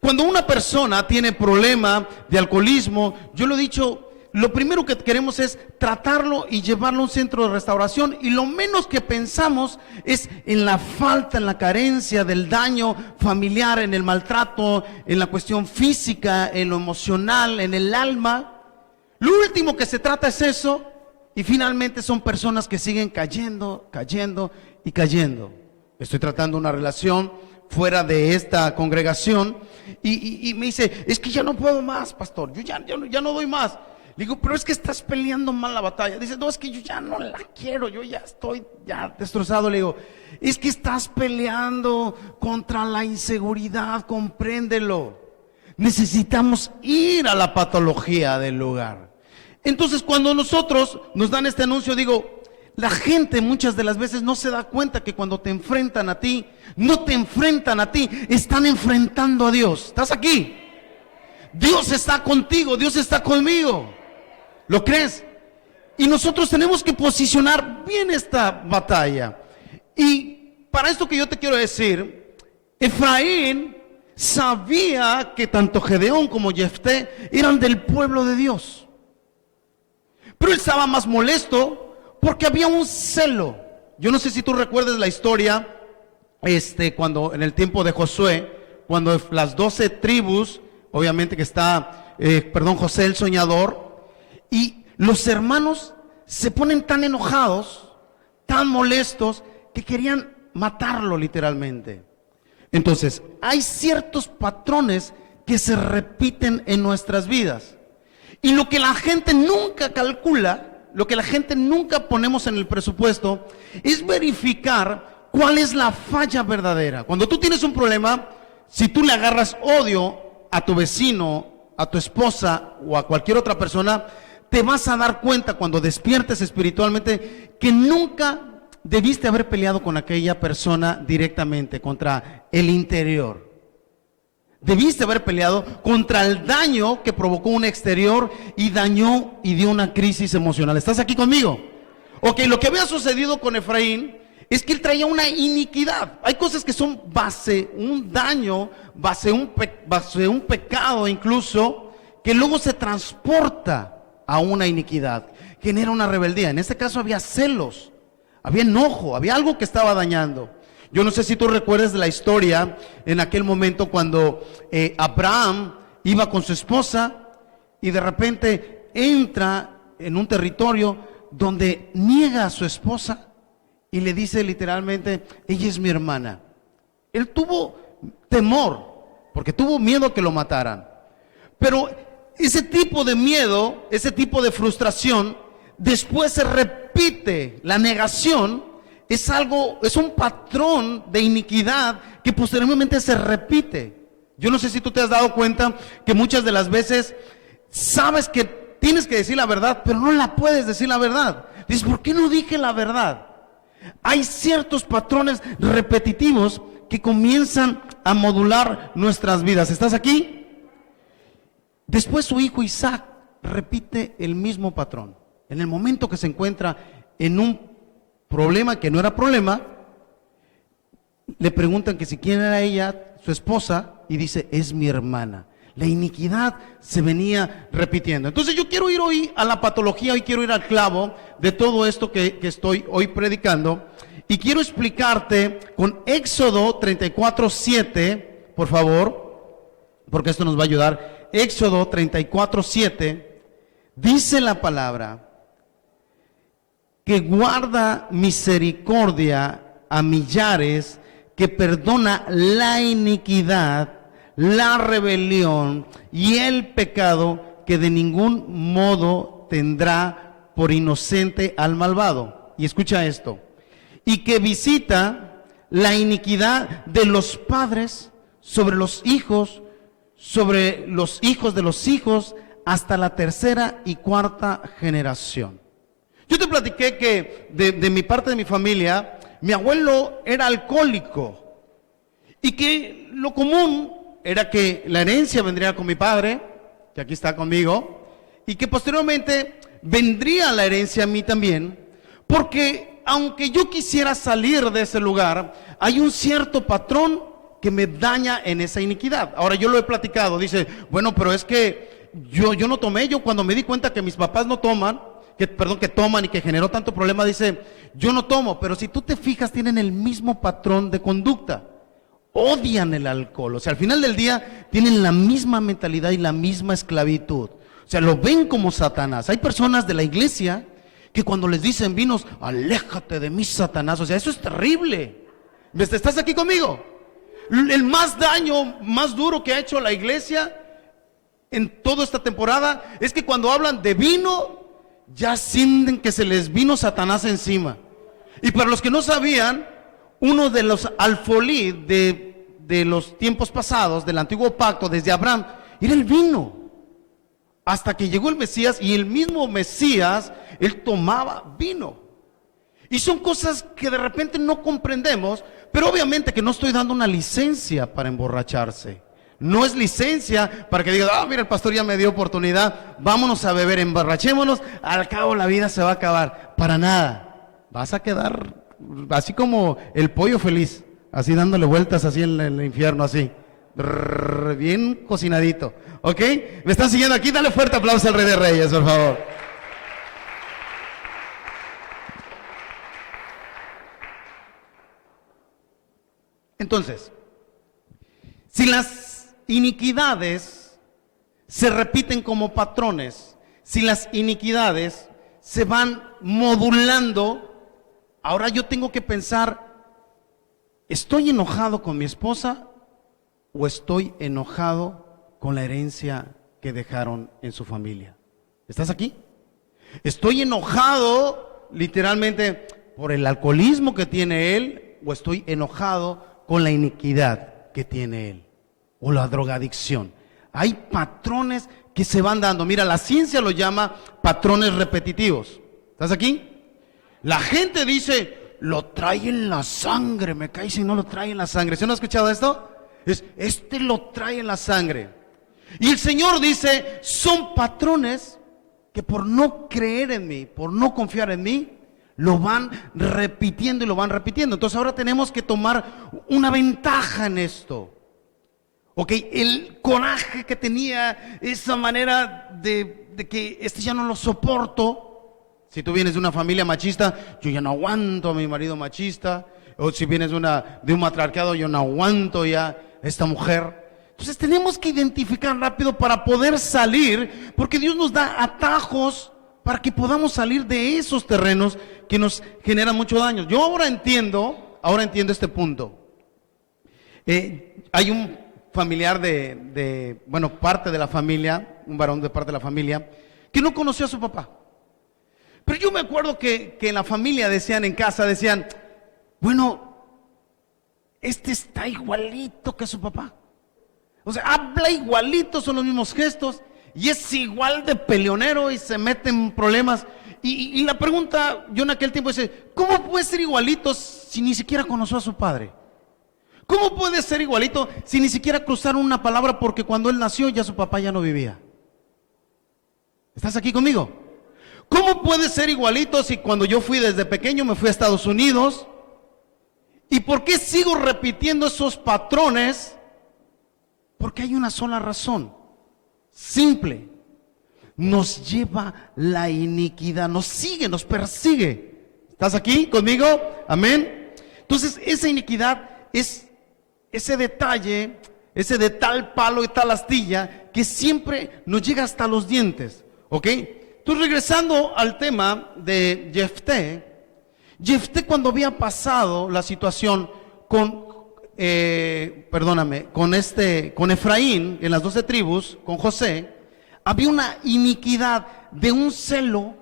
Cuando una persona tiene problema de alcoholismo, yo lo he dicho, lo primero que queremos es tratarlo y llevarlo a un centro de restauración, y lo menos que pensamos es en la falta, en la carencia, del daño familiar, en el maltrato, en la cuestión física, en lo emocional, en el alma. Lo último que se trata es eso, y finalmente son personas que siguen cayendo y cayendo. Estoy tratando una relación fuera de esta congregación y me dice, es que ya no puedo más, pastor, yo ya no doy más. Le digo, pero es que estás peleando mal la batalla. Dice, no, es que yo ya no la quiero, yo ya estoy destrozado. Le digo, es que estás peleando contra la inseguridad, compréndelo. Necesitamos ir a la patología del lugar. Entonces, cuando nosotros nos dan este anuncio, digo, la gente muchas de las veces no se da cuenta que cuando te enfrentan a ti, no te enfrentan a ti, están enfrentando a Dios. ¿Estás aquí? Dios está contigo, Dios está conmigo. ¿Lo crees? Y nosotros tenemos que posicionar bien esta batalla. Y para esto que yo te quiero decir, Efraín sabía que tanto Gedeón como Jefté eran del pueblo de Dios. Pero él estaba más molesto porque había un celo. Yo no sé si tú recuerdas la historia, cuando en el tiempo de Josué, cuando las 12 tribus, obviamente que está, José el soñador, y los hermanos se ponen tan enojados, tan molestos, que querían matarlo literalmente. Entonces, hay ciertos patrones que se repiten en nuestras vidas. Y lo que la gente nunca calcula, lo que la gente nunca ponemos en el presupuesto, es verificar cuál es la falla verdadera. Cuando tú tienes un problema, si tú le agarras odio a tu vecino, a tu esposa o a cualquier otra persona, te vas a dar cuenta cuando despiertes espiritualmente que nunca debiste haber peleado con aquella persona directamente, contra el interior. Debiste haber peleado contra el daño que provocó un exterior y dañó y dio una crisis emocional. ¿Estás aquí conmigo? Ok, lo que había sucedido con Efraín es que él traía una iniquidad. Hay cosas que son base un daño, base un pecado incluso, que luego se transporta a una iniquidad, genera una rebeldía. En este caso había celos, había enojo, había algo que estaba dañando. Yo no sé si tú recuerdas de la historia en aquel momento cuando Abraham iba con su esposa y de repente entra en un territorio donde niega a su esposa y le dice literalmente, ella es mi hermana. Él tuvo temor porque tuvo miedo a que lo mataran. Pero ese tipo de miedo, ese tipo de frustración, después se repite, la negación. Es un patrón de iniquidad que posteriormente se repite. Yo no sé si tú te has dado cuenta que muchas de las veces sabes que tienes que decir la verdad, pero no la puedes decir la verdad. Dices, ¿por qué no dije la verdad? Hay ciertos patrones repetitivos que comienzan a modular nuestras vidas. ¿Estás aquí? Después su hijo Isaac repite el mismo patrón. En el momento que se encuentra en un problema que no era problema, le preguntan que si quién era ella, su esposa y dice, es mi hermana. La iniquidad se venía repitiendo. Entonces yo quiero ir hoy a la patología, hoy quiero ir al clavo de todo esto que estoy hoy predicando. Y quiero explicarte con Éxodo 34:7, por favor, porque esto nos va a ayudar. Éxodo 34:7, dice la palabra, que guarda misericordia a millares, que perdona la iniquidad, la rebelión y el pecado, que de ningún modo tendrá por inocente al malvado. Y escucha esto, y que visita la iniquidad de los padres sobre los hijos de los hijos, hasta la tercera y cuarta generación. Yo te platiqué que de mi parte de mi familia, mi abuelo era alcohólico y que lo común era que la herencia vendría con mi padre, que aquí está conmigo, y que posteriormente vendría la herencia a mí también, porque aunque yo quisiera salir de ese lugar, hay un cierto patrón que me daña en esa iniquidad. Ahora yo lo he platicado, dice, bueno, pero es que yo no tomé, yo cuando me di cuenta que mis papás no toman, que toman y que generó tanto problema, dice, yo no tomo, pero si tú te fijas, tienen el mismo patrón de conducta, odian el alcohol, o sea, al final del día tienen la misma mentalidad y la misma esclavitud, o sea, lo ven como Satanás. Hay personas de la iglesia que cuando les dicen vinos, aléjate de mí, Satanás, o sea, eso es terrible. ¿Estás aquí conmigo? El más daño, más duro que ha hecho la iglesia en toda esta temporada es que cuando hablan de vino, ya sienten que se les vino Satanás encima. Y para los que no sabían, uno de los alfolí de los tiempos pasados, del antiguo pacto, desde Abraham, era el vino. Hasta que llegó el Mesías, y el mismo Mesías, él tomaba vino. Y son cosas que de repente no comprendemos, pero obviamente que no estoy dando una licencia para emborracharse. No es licencia para que digas, mira, el pastor ya me dio oportunidad, vámonos a beber, emborrachémonos, al cabo la vida se va a acabar. Para nada, vas a quedar así como el pollo feliz, así dándole vueltas así en el infierno, así, bien cocinadito, ¿ok? ¿Me están siguiendo aquí? Dale fuerte aplauso al Rey de Reyes, por favor. Entonces, si las iniquidades se repiten como patrones, si las iniquidades se van modulando, ahora yo tengo que pensar, ¿estoy enojado con mi esposa o estoy enojado con la herencia que dejaron en su familia? ¿Estás aquí? ¿Estoy enojado literalmente por el alcoholismo que tiene él o estoy enojado con la iniquidad que tiene él? O la drogadicción. Hay patrones que se van dando. Mira, la ciencia lo llama patrones repetitivos. ¿Estás aquí? La gente dice, lo trae en la sangre, me cae si no lo trae en la sangre. ¿Sí no has escuchado esto? Este lo trae en la sangre. Y el Señor dice, son patrones que por no creer en mí, por no confiar en mí, lo van repitiendo y lo van repitiendo. Entonces ahora tenemos que tomar una ventaja en esto. Ok, el coraje que tenía, esa manera de que ya no lo soporto. Si tú vienes de una familia machista, yo ya no aguanto a mi marido machista. O si vienes de un matriarcado, yo no aguanto ya a esta mujer. Entonces tenemos que identificar rápido para poder salir, porque Dios nos da atajos para que podamos salir de esos terrenos que nos generan mucho daño. Yo ahora entiendo este punto. Hay un familiar parte de la familia, un varón de parte de la familia, que no conoció a su papá. Pero yo me acuerdo que en la familia en casa decían, bueno, este está igualito que su papá. O sea, habla igualito, son los mismos gestos, y es igual de peleonero y se mete en problemas. Y la pregunta, yo en aquel tiempo dice, ¿cómo puede ser igualito si ni siquiera conoció a su padre? ¿Cómo puede ser igualito si ni siquiera cruzaron una palabra porque cuando él nació ya su papá ya no vivía? ¿Estás aquí conmigo? ¿Cómo puede ser igualito si cuando yo fui desde pequeño me fui a Estados Unidos? ¿Y por qué sigo repitiendo esos patrones Porque hay una sola razón, simple. Nos lleva la iniquidad, nos sigue, nos persigue. ¿Estás aquí conmigo? Amén. Entonces esa iniquidad es ese detalle, ese de tal palo y tal astilla que siempre nos llega hasta los dientes. ¿Ok? Entonces, regresando al tema de Jefté cuando había pasado la situación con con Efraín en las 12 tribus, con José, había una iniquidad de un celo,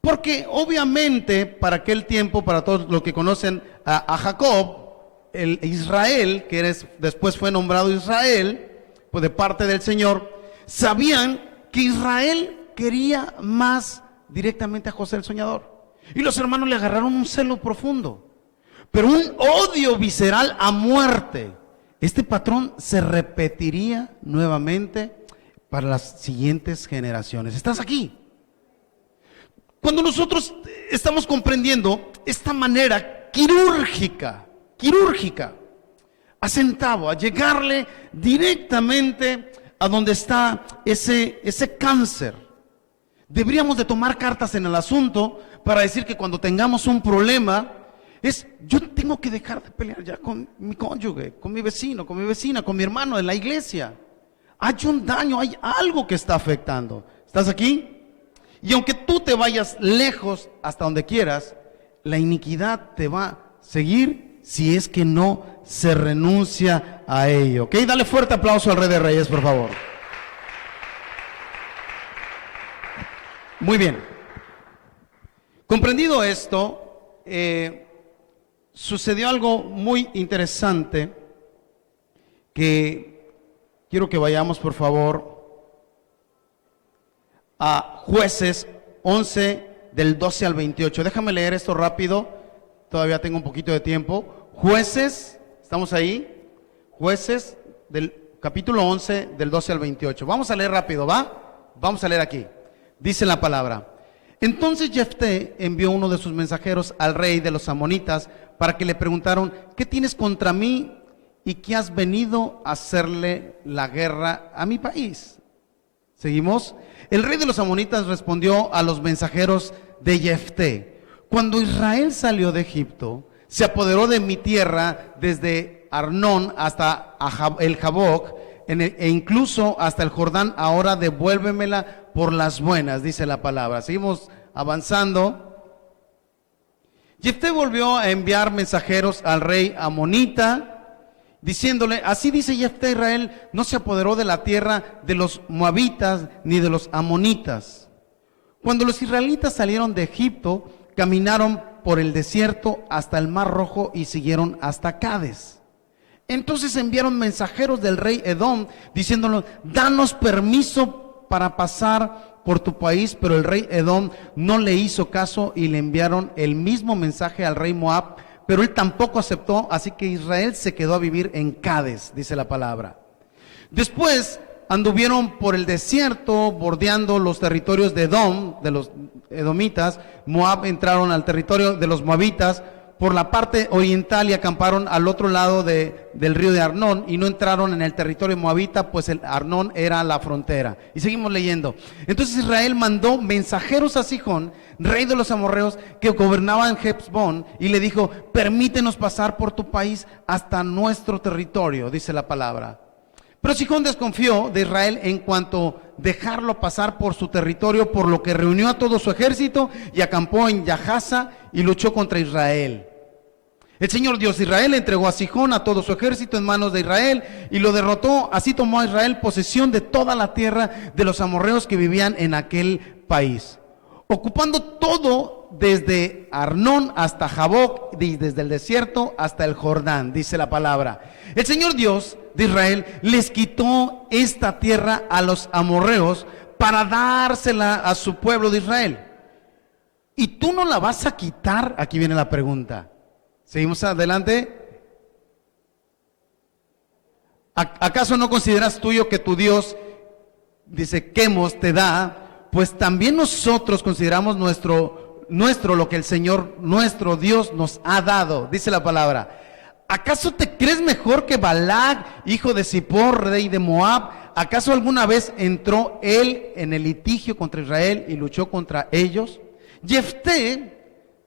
porque obviamente para aquel tiempo, para todos los que conocen a Jacob, el Israel, después fue nombrado Israel, pues de parte del Señor, sabían que Israel quería más directamente a José el soñador. Y los hermanos le agarraron un celo profundo, pero un odio visceral a muerte. Este patrón se repetiría nuevamente para las siguientes generaciones. ¿Estás aquí? Cuando nosotros estamos comprendiendo esta manera quirúrgica, a llegarle directamente a donde está ese cáncer, deberíamos de tomar cartas en el asunto para decir que cuando tengamos un problema, yo tengo que dejar de pelear ya con mi cónyuge, con mi vecino, con mi vecina, con mi hermano en la iglesia. Hay un daño, hay algo que está afectando. ¿Estás aquí? Y aunque tú te vayas lejos hasta donde quieras, la iniquidad te va a seguir si es que no se renuncia a ello. ¿Ok? Dale fuerte aplauso al Rey de Reyes, por favor. Muy bien. Comprendido esto, sucedió algo muy interesante que quiero que vayamos, por favor, a Jueces 11 del 12 al 28. Déjame leer esto rápido, todavía tengo un poquito de tiempo. Jueces, ¿estamos ahí? Jueces del capítulo 11 del 12 al 28. Vamos a leer rápido, ¿va? Vamos a leer aquí. Dice la palabra: entonces Jefté envió uno de sus mensajeros al rey de los amonitas para que le preguntaron: ¿qué tienes contra mí y qué has venido a hacerle la guerra a mi país? ¿Seguimos? El rey de los amonitas respondió a los mensajeros de Jefté: cuando Israel salió de Egipto, se apoderó de mi tierra desde Arnón hasta el Jaboc, e incluso hasta el Jordán. Ahora devuélvemela por las buenas, dice la palabra. Seguimos avanzando. Jefté volvió a enviar mensajeros al rey amonita, diciéndole: así dice Jefté: Israel no se apoderó de la tierra de los moabitas ni de los amonitas. Cuando los israelitas salieron de Egipto, caminaron por el desierto hasta el Mar Rojo y siguieron hasta Cades. Entonces enviaron mensajeros del rey Edom, diciéndonos: danos permiso para pasar por tu país. Pero el rey Edom no le hizo caso y le enviaron el mismo mensaje al rey Moab, pero él tampoco aceptó, así que Israel se quedó a vivir en Cades, dice la palabra. Después anduvieron por el desierto, bordeando los territorios de Edom, de los edomitas. Moab entraron al territorio de los moabitas por la parte oriental y acamparon al otro lado del río de Arnón, y no entraron en el territorio moabita, pues el Arnón era la frontera. Y seguimos leyendo. Entonces Israel mandó mensajeros a Sihón, rey de los amorreos, que gobernaba en Hesbón, y le dijo: permítenos pasar por tu país hasta nuestro territorio, dice la palabra. Pero Sihón desconfió de Israel en cuanto a dejarlo pasar por su territorio, por lo que reunió a todo su ejército y acampó en Yahaza y luchó contra Israel. El Señor Dios de Israel entregó a Sihón a todo su ejército en manos de Israel y lo derrotó. Así tomó a Israel posesión de toda la tierra de los amorreos que vivían en aquel país, ocupando todo desde Arnón hasta Jaboc, desde el desierto hasta el Jordán, dice la palabra. El Señor Dios de Israel les quitó esta tierra a los amorreos para dársela a su pueblo de Israel. ¿Y tú no la vas a quitar? Aquí viene la pregunta. Seguimos adelante. ¿Acaso no consideras tuyo que tu Dios, dice, Quemos te da? Pues también nosotros consideramos nuestro lo que el Señor, nuestro Dios, nos ha dado, dice la palabra. ¿Acaso te crees mejor que Balac, hijo de Zippor, rey de Moab? ¿Acaso alguna vez entró él en el litigio contra Israel y luchó contra ellos? Jefté,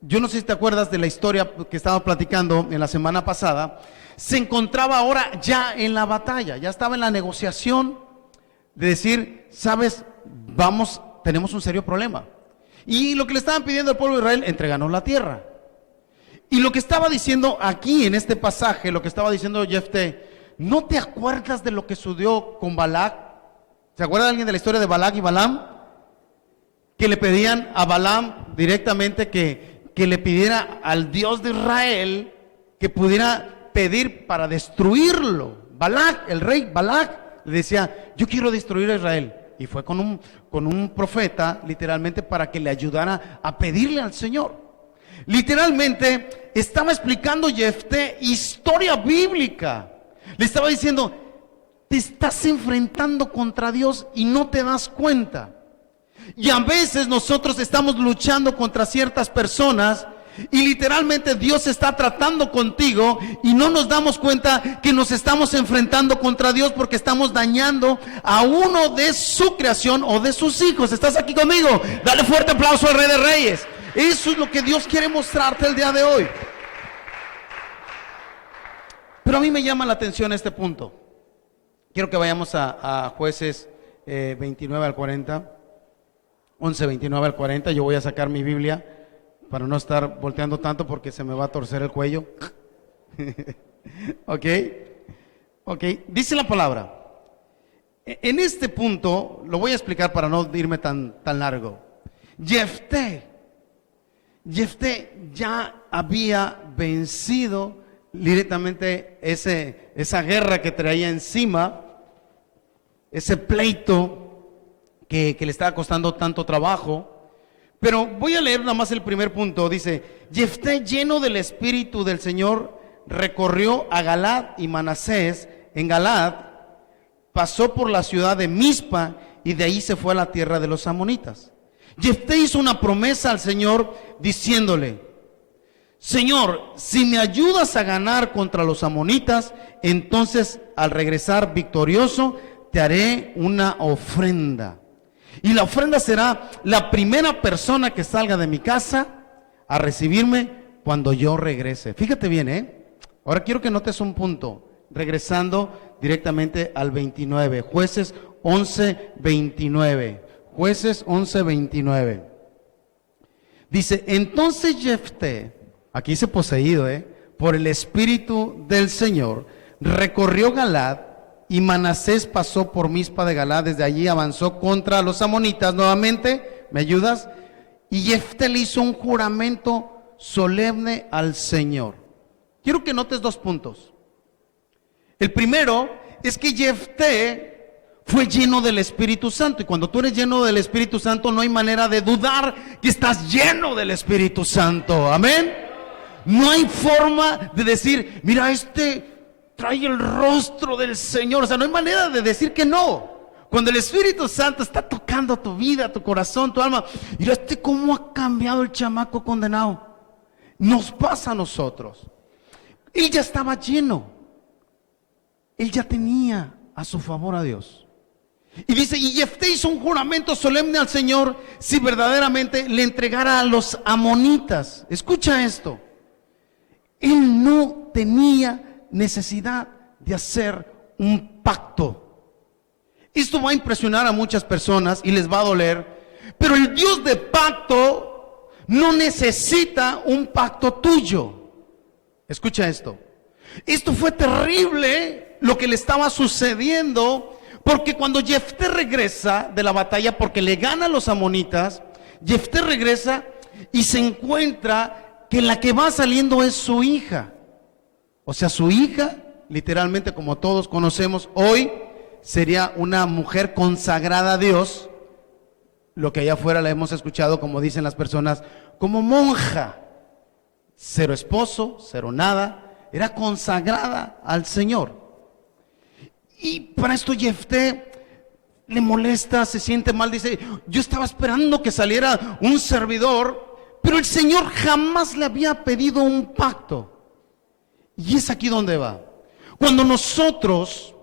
yo no sé si te acuerdas de la historia que estaba platicando en la semana pasada, se encontraba ahora ya en la batalla, ya estaba en la negociación de decir, sabes, tenemos un serio problema. Y lo que le estaban pidiendo al pueblo de Israel, entreganos la tierra. Y lo que estaba diciendo aquí en este pasaje, lo que estaba diciendo Jefté, ¿no te acuerdas de lo que sucedió con Balac? ¿Se acuerda alguien de la historia de Balac y Balaam? Que le pedían a Balaam directamente que le pidiera al Dios de Israel que pudiera pedir para destruirlo. Balac, el rey Balac, le decía, yo quiero destruir a Israel. Y fue con un profeta, literalmente, para que le ayudara a pedirle al Señor. Literalmente estaba explicando Jefté historia bíblica. Le estaba diciendo, te estás enfrentando contra Dios y no te das cuenta. Y a veces nosotros estamos luchando contra ciertas personas y literalmente Dios está tratando contigo y no nos damos cuenta que nos estamos enfrentando contra Dios porque estamos dañando a uno de su creación o de sus hijos. ¿Estás aquí conmigo? Dale fuerte aplauso al Rey de Reyes. Eso es lo que Dios quiere mostrarte el día de hoy. Pero a mí me llama la atención este punto. Quiero que vayamos a Jueces 29 al 40. 11, 29 al 40. Yo voy a sacar mi Biblia para no estar volteando tanto porque se me va a torcer el cuello. Ok. Dice la palabra. En este punto, lo voy a explicar para no irme tan largo. Jefté ya había vencido directamente esa guerra que traía encima, ese pleito que le estaba costando tanto trabajo. Pero voy a leer nada más el primer punto. Dice, Jefté, lleno del Espíritu del Señor, recorrió a Galad y Manasés. En Galad pasó por la ciudad de Mizpa y de ahí se fue a la tierra de los amonitas. Jefté hizo una promesa al Señor diciéndole, Señor, si me ayudas a ganar contra los amonitas, entonces al regresar victorioso te haré una ofrenda. Y la ofrenda será la primera persona que salga de mi casa a recibirme cuando yo regrese. Fíjate bien, Ahora quiero que notes un punto, regresando directamente al 29, Jueces 11, 29. Jueces 11, 29. Dice, entonces Jefté, aquí dice poseído, por el Espíritu del Señor, recorrió Galad y Manasés pasó por Mizpa de Galad. Desde allí avanzó contra los amonitas nuevamente. ¿Me ayudas? Y Jefté le hizo un juramento solemne al Señor. Quiero que notes dos puntos. El primero es que Jefté fue lleno del Espíritu Santo. Y cuando tú eres lleno del Espíritu Santo, no hay manera de dudar que estás lleno del Espíritu Santo. Amén. No hay forma de decir, mira, trae el rostro del Señor. O sea, no hay manera de decir que no. Cuando el Espíritu Santo está tocando tu vida, tu corazón, tu alma, mira, cómo ha cambiado el chamaco condenado. Nos pasa a nosotros. Él ya estaba lleno. Él ya tenía a su favor a Dios. Y dice, y Jefté hizo un juramento solemne al Señor si verdaderamente le entregara a los amonitas. Escucha esto. Él no tenía necesidad de hacer un pacto. Esto va a impresionar a muchas personas y les va a doler, pero el Dios de pacto no necesita un pacto tuyo. Escucha esto. Esto fue terrible lo que le estaba sucediendo, porque cuando Jefté regresa de la batalla, porque le gana a los amonitas, Jefté regresa y se encuentra que la que va saliendo es su hija. O sea, su hija, literalmente como todos conocemos hoy, sería una mujer consagrada a Dios. Lo que allá afuera la hemos escuchado, como dicen las personas, como monja. Cero esposo, cero nada, era consagrada al Señor. Y para esto Jefté le molesta, se siente mal, dice, yo estaba esperando que saliera un servidor, pero el Señor jamás le había pedido un pacto. Y es aquí donde va. Cuando nosotros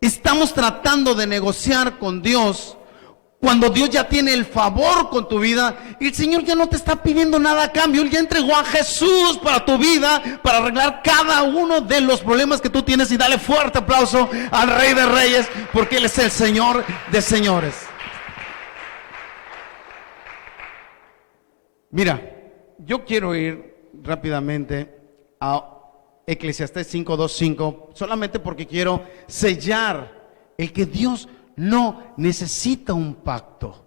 estamos tratando de negociar con Dios, cuando Dios ya tiene el favor con tu vida, el Señor ya no te está pidiendo nada a cambio. Él ya entregó a Jesús para tu vida, para arreglar cada uno de los problemas que tú tienes. Y dale fuerte aplauso al Rey de Reyes, porque Él es el Señor de señores. Mira, yo quiero ir rápidamente a Eclesiastés 5:2-5, solamente porque quiero sellar el que Dios no necesita un pacto.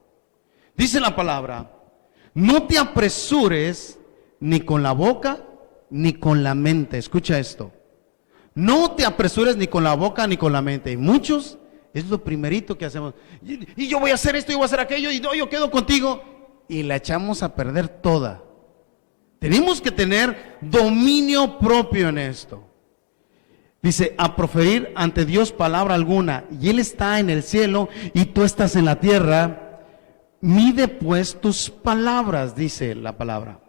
Dice la palabra: no te apresures ni con la boca ni con la mente. Escucha esto: no te apresures ni con la boca ni con la mente. Y muchos es lo primerito que hacemos. Y yo voy a hacer esto, yo voy a hacer aquello, y no, yo quedo contigo, y la echamos a perder toda. Tenemos que tener dominio propio en esto. Dice: a proferir ante Dios palabra alguna, y Él está en el cielo y tú estás en la tierra. Mide pues tus palabras, dice la palabra.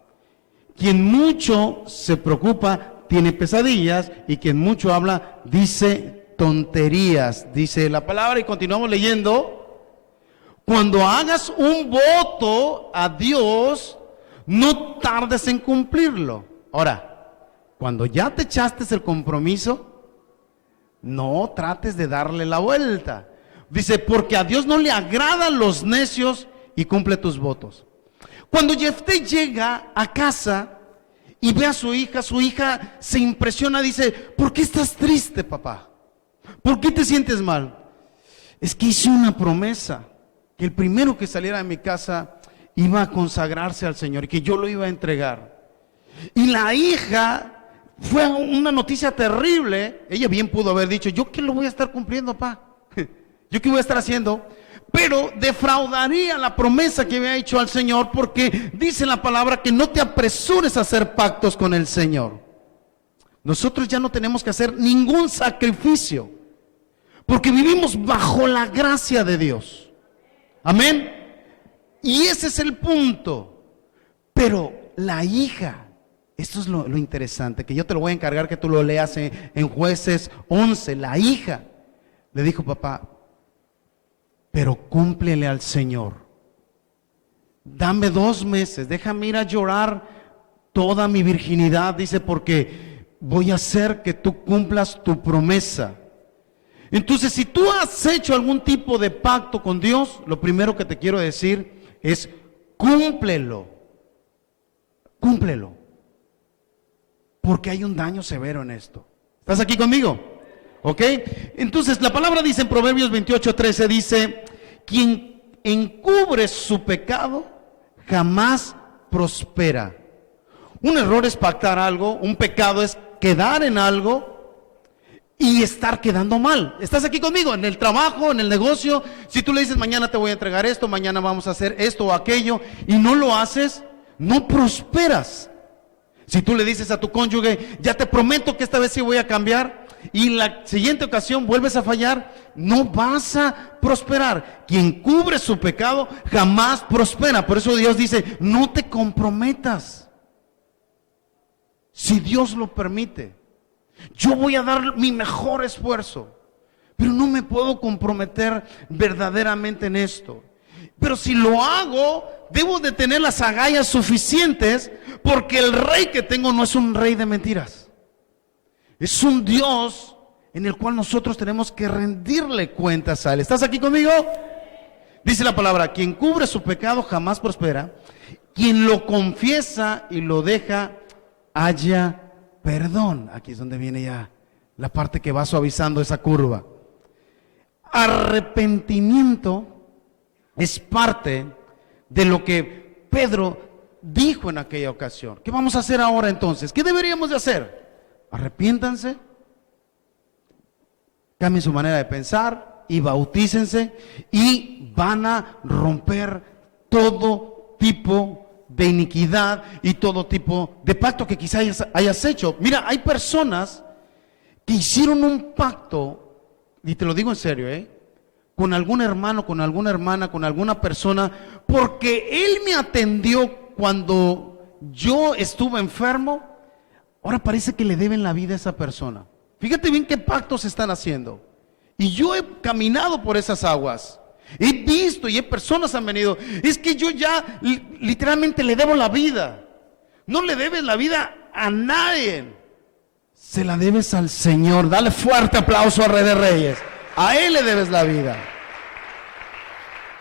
Quien mucho se preocupa tiene pesadillas, y quien mucho habla dice tonterías, dice la palabra. Y continuamos leyendo: cuando hagas un voto a Dios, no tardes en cumplirlo. Ahora, cuando ya te echaste el compromiso, no trates de darle la vuelta. Dice: porque a Dios no le agradan los necios, y cumple tus votos. Cuando Jefté llega a casa y ve a su hija se impresiona, dice: ¿por qué estás triste, papá? ¿Por qué te sientes mal? Es que hice una promesa, que el primero que saliera de mi casa iba a consagrarse al Señor, y que yo lo iba a entregar. Y la hija, fue una noticia terrible. Ella bien pudo haber dicho: ¿yo qué lo voy a estar cumpliendo, papá? ¿Yo qué voy a estar haciendo? Pero defraudaría la promesa que había hecho al Señor, porque dice la palabra que no te apresures a hacer pactos con el Señor. Nosotros ya no tenemos que hacer ningún sacrificio, porque vivimos bajo la gracia de Dios. Amén. Y ese es el punto. Pero la hija, esto es lo interesante, que yo te lo voy a encargar que tú lo leas en Jueces 11. La hija le dijo: papá, pero cúmplele al Señor. Dame 2 meses, déjame ir a llorar toda mi virginidad, dice, porque voy a hacer que tú cumplas tu promesa. Entonces, si tú has hecho algún tipo de pacto con Dios, lo primero que te quiero decir es: cúmplelo. Cúmplelo. Porque hay un daño severo en esto. ¿Estás aquí conmigo? ¿Ok? Entonces la palabra dice en Proverbios 28:13, dice: quien encubre su pecado jamás prospera. Un error es pactar algo, un pecado es quedar en algo y estar quedando mal. ¿Estás aquí conmigo? En el trabajo, en el negocio, si tú le dices: mañana te voy a entregar esto, mañana vamos a hacer esto o aquello, y no lo haces, no prosperas. Si tú le dices a tu cónyuge: ya te prometo que esta vez sí voy a cambiar, y la siguiente ocasión vuelves a fallar, no vas a prosperar. Quien cubre su pecado jamás prospera. Por eso Dios dice: no te comprometas. Si Dios lo permite, yo voy a dar mi mejor esfuerzo, pero no me puedo comprometer verdaderamente en esto. Pero si lo hago, debo de tener las agallas suficientes, porque el rey que tengo no es un rey de mentiras. Es un Dios en el cual nosotros tenemos que rendirle cuentas a Él. ¿Estás aquí conmigo? Dice la palabra: quien cubre su pecado jamás prospera, quien lo confiesa y lo deja halla perdón. Aquí es donde viene ya la parte que va suavizando esa curva. Arrepentimiento es parte de lo que Pedro dijo en aquella ocasión. ¿Qué vamos a hacer ahora entonces? ¿Qué deberíamos de hacer? Arrepiéntanse, cambien su manera de pensar y bautícense, y van a romper todo tipo de iniquidad y todo tipo de pacto que quizás hayas hecho. Mira, hay personas que hicieron un pacto, y te lo digo en serio, con algún hermano, con alguna hermana, con alguna persona, porque él me atendió cuando yo estuve enfermo. ahora parece que le deben la vida a esa persona. Fíjate bien qué pactos están haciendo. Y yo he caminado por esas aguas. He visto y personas han venido. Es que yo ya literalmente le debo la vida. No le debes la vida a nadie. Se la debes al Señor. Dale fuerte aplauso a Rey de Reyes. A Él le debes la vida.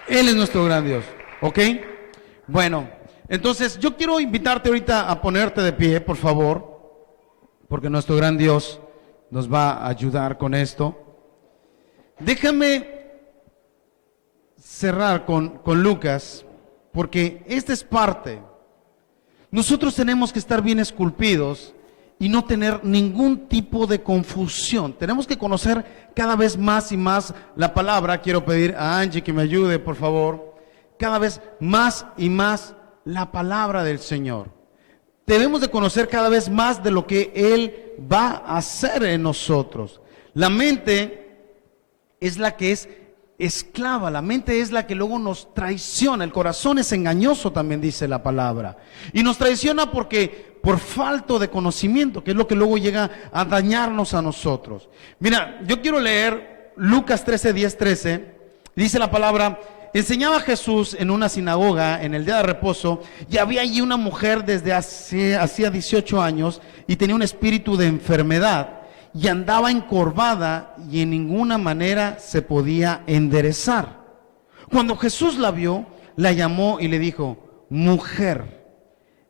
Él es nuestro gran Dios. ¿Ok? Bueno, entonces yo quiero invitarte ahorita a ponerte de pie, por favor, porque nuestro gran Dios nos va a ayudar con esto. Déjame cerrar con Lucas, porque esta es parte. Nosotros tenemos que estar bien esculpidos y no tener ningún tipo de confusión. Tenemos que conocer cada vez más y más la palabra. Quiero pedir a Angie que me ayude, por favor. Cada vez más y más la palabra del Señor. Debemos de conocer cada vez más de lo que Él va a hacer en nosotros. La mente es la que es esclava, la mente es la que luego nos traiciona. El corazón es engañoso, también dice la palabra. Y nos traiciona porque por falta de conocimiento, que es lo que luego llega a dañarnos a nosotros. Mira, yo quiero leer Lucas 13, 10, 13. Dice la palabra: enseñaba Jesús en una sinagoga en el día de reposo, y había allí una mujer desde hacía 18 años y tenía un espíritu de enfermedad y andaba encorvada y en ninguna manera se podía enderezar. Cuando Jesús la vio, la llamó y le dijo: mujer,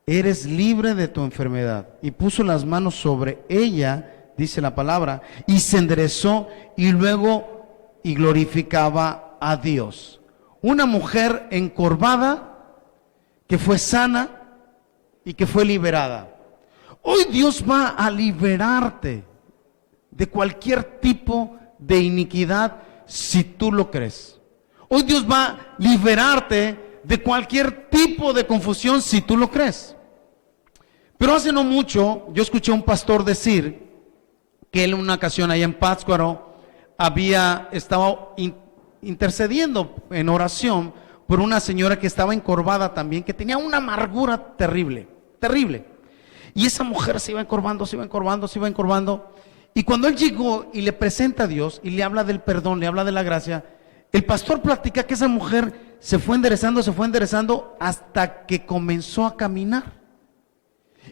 eres libre de tu enfermedad. Y puso las manos sobre ella, dice la palabra, y se enderezó y luego glorificaba a Dios. Una mujer encorvada que fue sana y que fue liberada. Hoy Dios va a liberarte de cualquier tipo de iniquidad si tú lo crees. Hoy Dios va a liberarte de cualquier tipo de confusión si tú lo crees. Pero hace no mucho yo escuché a un pastor decir que él en una ocasión allá en Pátzcuaro había estado intercediendo en oración por una señora que estaba encorvada también, que tenía una amargura terrible, terrible. Y esa mujer se iba encorvando, se iba encorvando, se iba encorvando. Y cuando él llegó y le presenta a Dios y le habla del perdón, le habla de la gracia, el pastor platica que esa mujer se fue enderezando hasta que comenzó a caminar.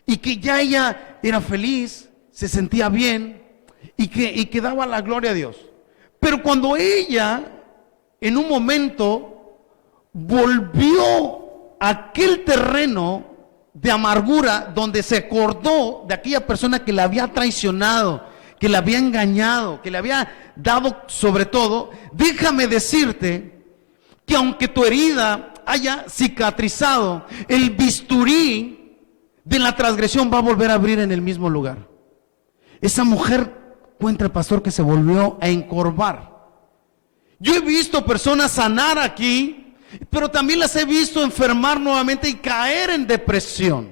Y que ya ella era feliz, se sentía bien y que daba la gloria a Dios. Pero cuando ella en un momento volvió a aquel terreno de amargura donde se acordó de aquella persona que la había traicionado, que la había engañado, que le había dado sobre todo, déjame decirte que aunque tu herida haya cicatrizado, el bisturí de la transgresión va a volver a abrir en el mismo lugar. Esa mujer, cuenta el pastor, que se volvió a encorvar. Yo he visto personas sanar aquí, pero también las he visto enfermar nuevamente y caer en depresión.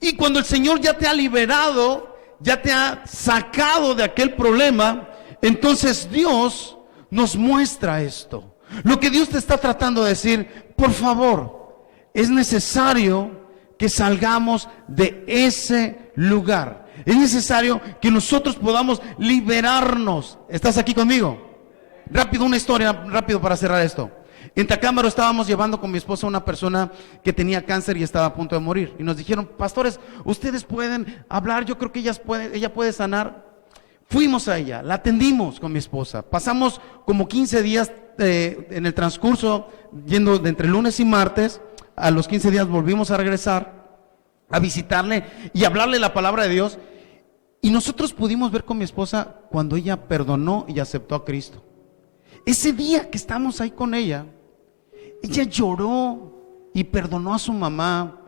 Y cuando el Señor ya te ha liberado, ya te ha sacado de aquel problema, entonces Dios nos muestra esto. Lo que Dios te está tratando de decir: por favor, es necesario que salgamos de ese lugar. Es necesario que nosotros podamos liberarnos. ¿Estás aquí conmigo? Rápido, una historia, rápido para cerrar esto. En Tacámbaro estábamos llevando con mi esposa a una persona que tenía cáncer y estaba a punto de morir. Y nos dijeron: pastores, ustedes pueden hablar, yo creo que ella puede sanar. Fuimos a ella, la atendimos con mi esposa. Pasamos como 15 días en el transcurso, yendo de entre lunes y martes. A los 15 días volvimos a regresar a visitarle y hablarle la palabra de Dios. Y nosotros pudimos ver con mi esposa cuando ella perdonó y aceptó a Cristo. Ese día que estamos ahí con ella, ella lloró y perdonó a su mamá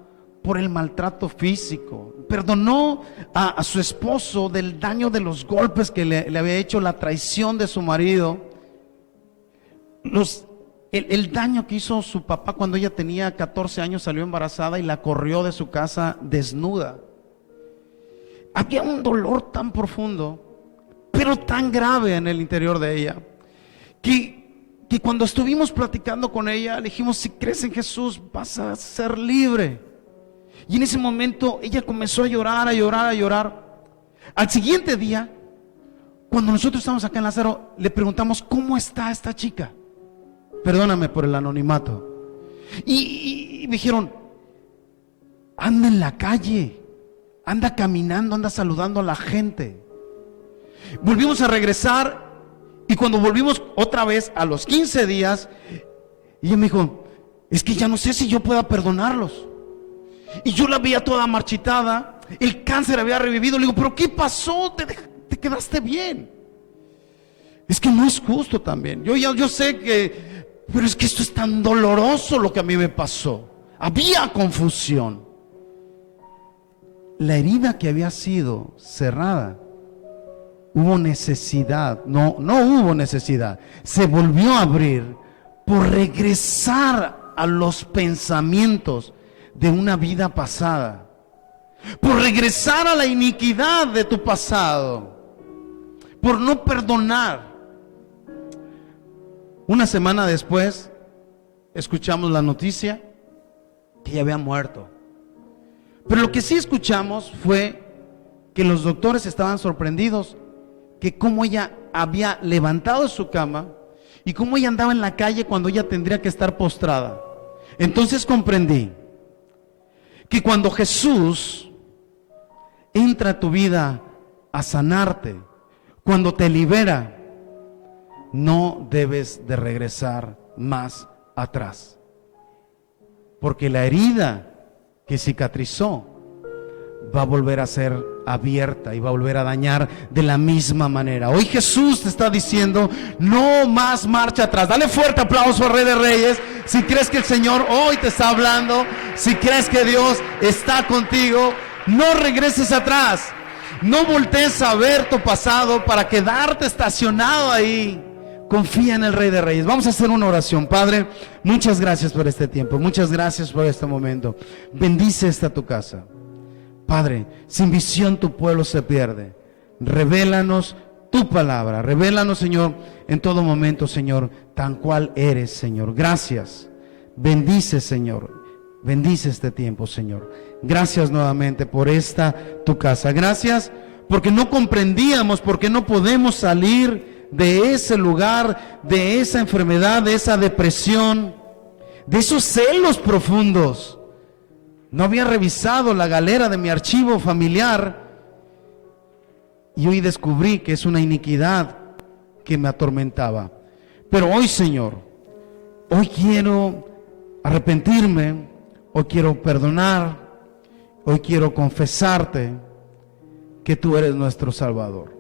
por el maltrato físico, perdonó a su esposo del daño de los golpes que le había hecho, la traición de su marido, el daño que hizo su papá cuando ella tenía 14 años, salió embarazada y la corrió de su casa desnuda. Había un dolor tan profundo, pero tan grave en el interior de ella, que cuando estuvimos platicando con ella, le dijimos: si crees en Jesús vas a ser libre. Y en ese momento ella comenzó a llorar, a llorar, a llorar. Al siguiente día, cuando nosotros estábamos acá en Lázaro, le preguntamos: ¿cómo está esta chica? Perdóname por el anonimato. Y me dijeron: anda en la calle, anda caminando, anda saludando a la gente. Volvimos a regresar, y cuando volvimos otra vez a los 15 días, ella me dijo: es que ya no sé si yo pueda perdonarlos. Y yo la veía toda marchitada, el cáncer había revivido. Le digo: ¿pero qué pasó? Te quedaste bien. Es que no es justo también. Yo sé que, pero es que esto es tan doloroso lo que a mí me pasó. Había confusión. La herida que había sido cerrada, hubo necesidad, no hubo necesidad, se volvió a abrir por regresar a los pensamientos de una vida pasada, por regresar a la iniquidad de tu pasado, por no perdonar. Una semana después escuchamos la noticia que ella había muerto. Pero lo que sí escuchamos fue que los doctores estaban sorprendidos que cómo ella había levantado de su cama y cómo ella andaba en la calle cuando ella tendría que estar postrada. Entonces comprendí que cuando Jesús entra a tu vida a sanarte, cuando te libera, no debes de regresar más atrás, porque la herida que cicatrizó va a volver a ser abierta y va a volver a dañar de la misma manera. Hoy Jesús te está diciendo: no más marcha atrás. Dale fuerte aplauso al Rey de Reyes si crees que el Señor hoy te está hablando, si crees que Dios está contigo. No regreses atrás, no voltees a ver tu pasado para quedarte estacionado ahí. Confía en el Rey de Reyes. Vamos a hacer una oración. Padre, muchas gracias por este tiempo, muchas gracias por este momento. Bendice esta tu casa. Padre, sin visión tu pueblo se pierde. Revélanos tu palabra, revélanos, Señor, en todo momento, Señor, tan cual eres, Señor. Gracias. Bendice, Señor, bendice este tiempo, Señor. Gracias nuevamente por esta tu casa. Gracias porque no comprendíamos, porque no podemos salir de ese lugar, de esa enfermedad, de esa depresión, de esos celos profundos. No había revisado la galera de mi archivo familiar y hoy descubrí que es una iniquidad que me atormentaba. Pero hoy, Señor, hoy quiero arrepentirme, hoy quiero perdonar, hoy quiero confesarte que tú eres nuestro Salvador,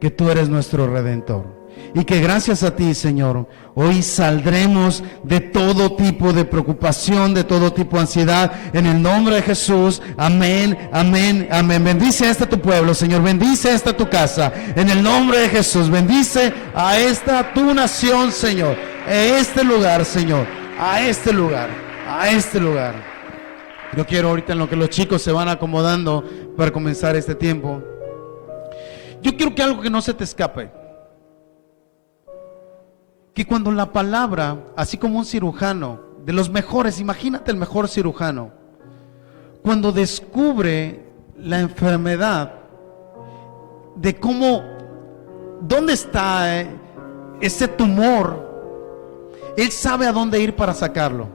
que tú eres nuestro Redentor. Y que gracias a ti, Señor, hoy saldremos de todo tipo de preocupación, de todo tipo de ansiedad, en el nombre de Jesús. Amén, amén, amén. Bendice a este tu pueblo, Señor, bendice a esta tu casa, en el nombre de Jesús. Bendice a esta tu nación, Señor, a este lugar, Señor, a este lugar, a este lugar. Yo quiero ahorita, en lo que los chicos se van acomodando para comenzar este tiempo, yo quiero que algo que no se te escape, que cuando la palabra, así como un cirujano, de los mejores, imagínate el mejor cirujano, cuando descubre la enfermedad, de cómo, dónde está ese tumor, él sabe a dónde ir para sacarlo.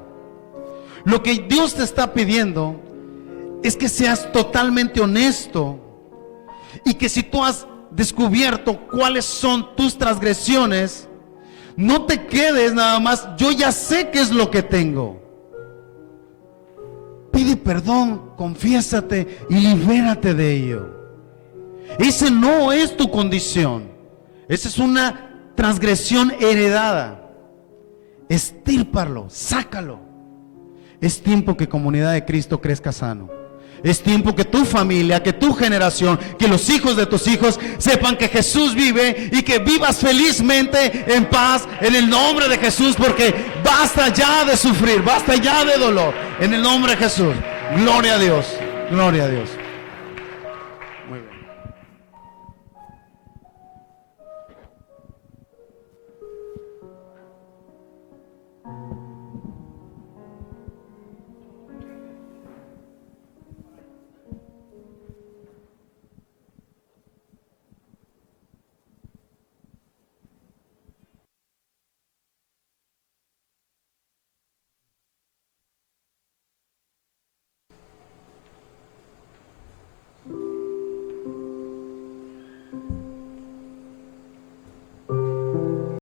Lo que Dios te está pidiendo es que seas totalmente honesto y que si tú has descubierto cuáles son tus transgresiones, no te quedes nada más, yo ya sé qué es lo que tengo. Pide perdón, confiésate y libérate de ello. Ese no es tu condición. Esa es una transgresión heredada. Estírpalo, sácalo. Es tiempo que Comunidad de Cristo crezca sano. Es tiempo que tu familia, que tu generación, que los hijos de tus hijos sepan que Jesús vive y que vivas felizmente en paz en el nombre de Jesús, porque basta ya de sufrir, basta ya de dolor. En el nombre de Jesús. Gloria a Dios. Gloria a Dios.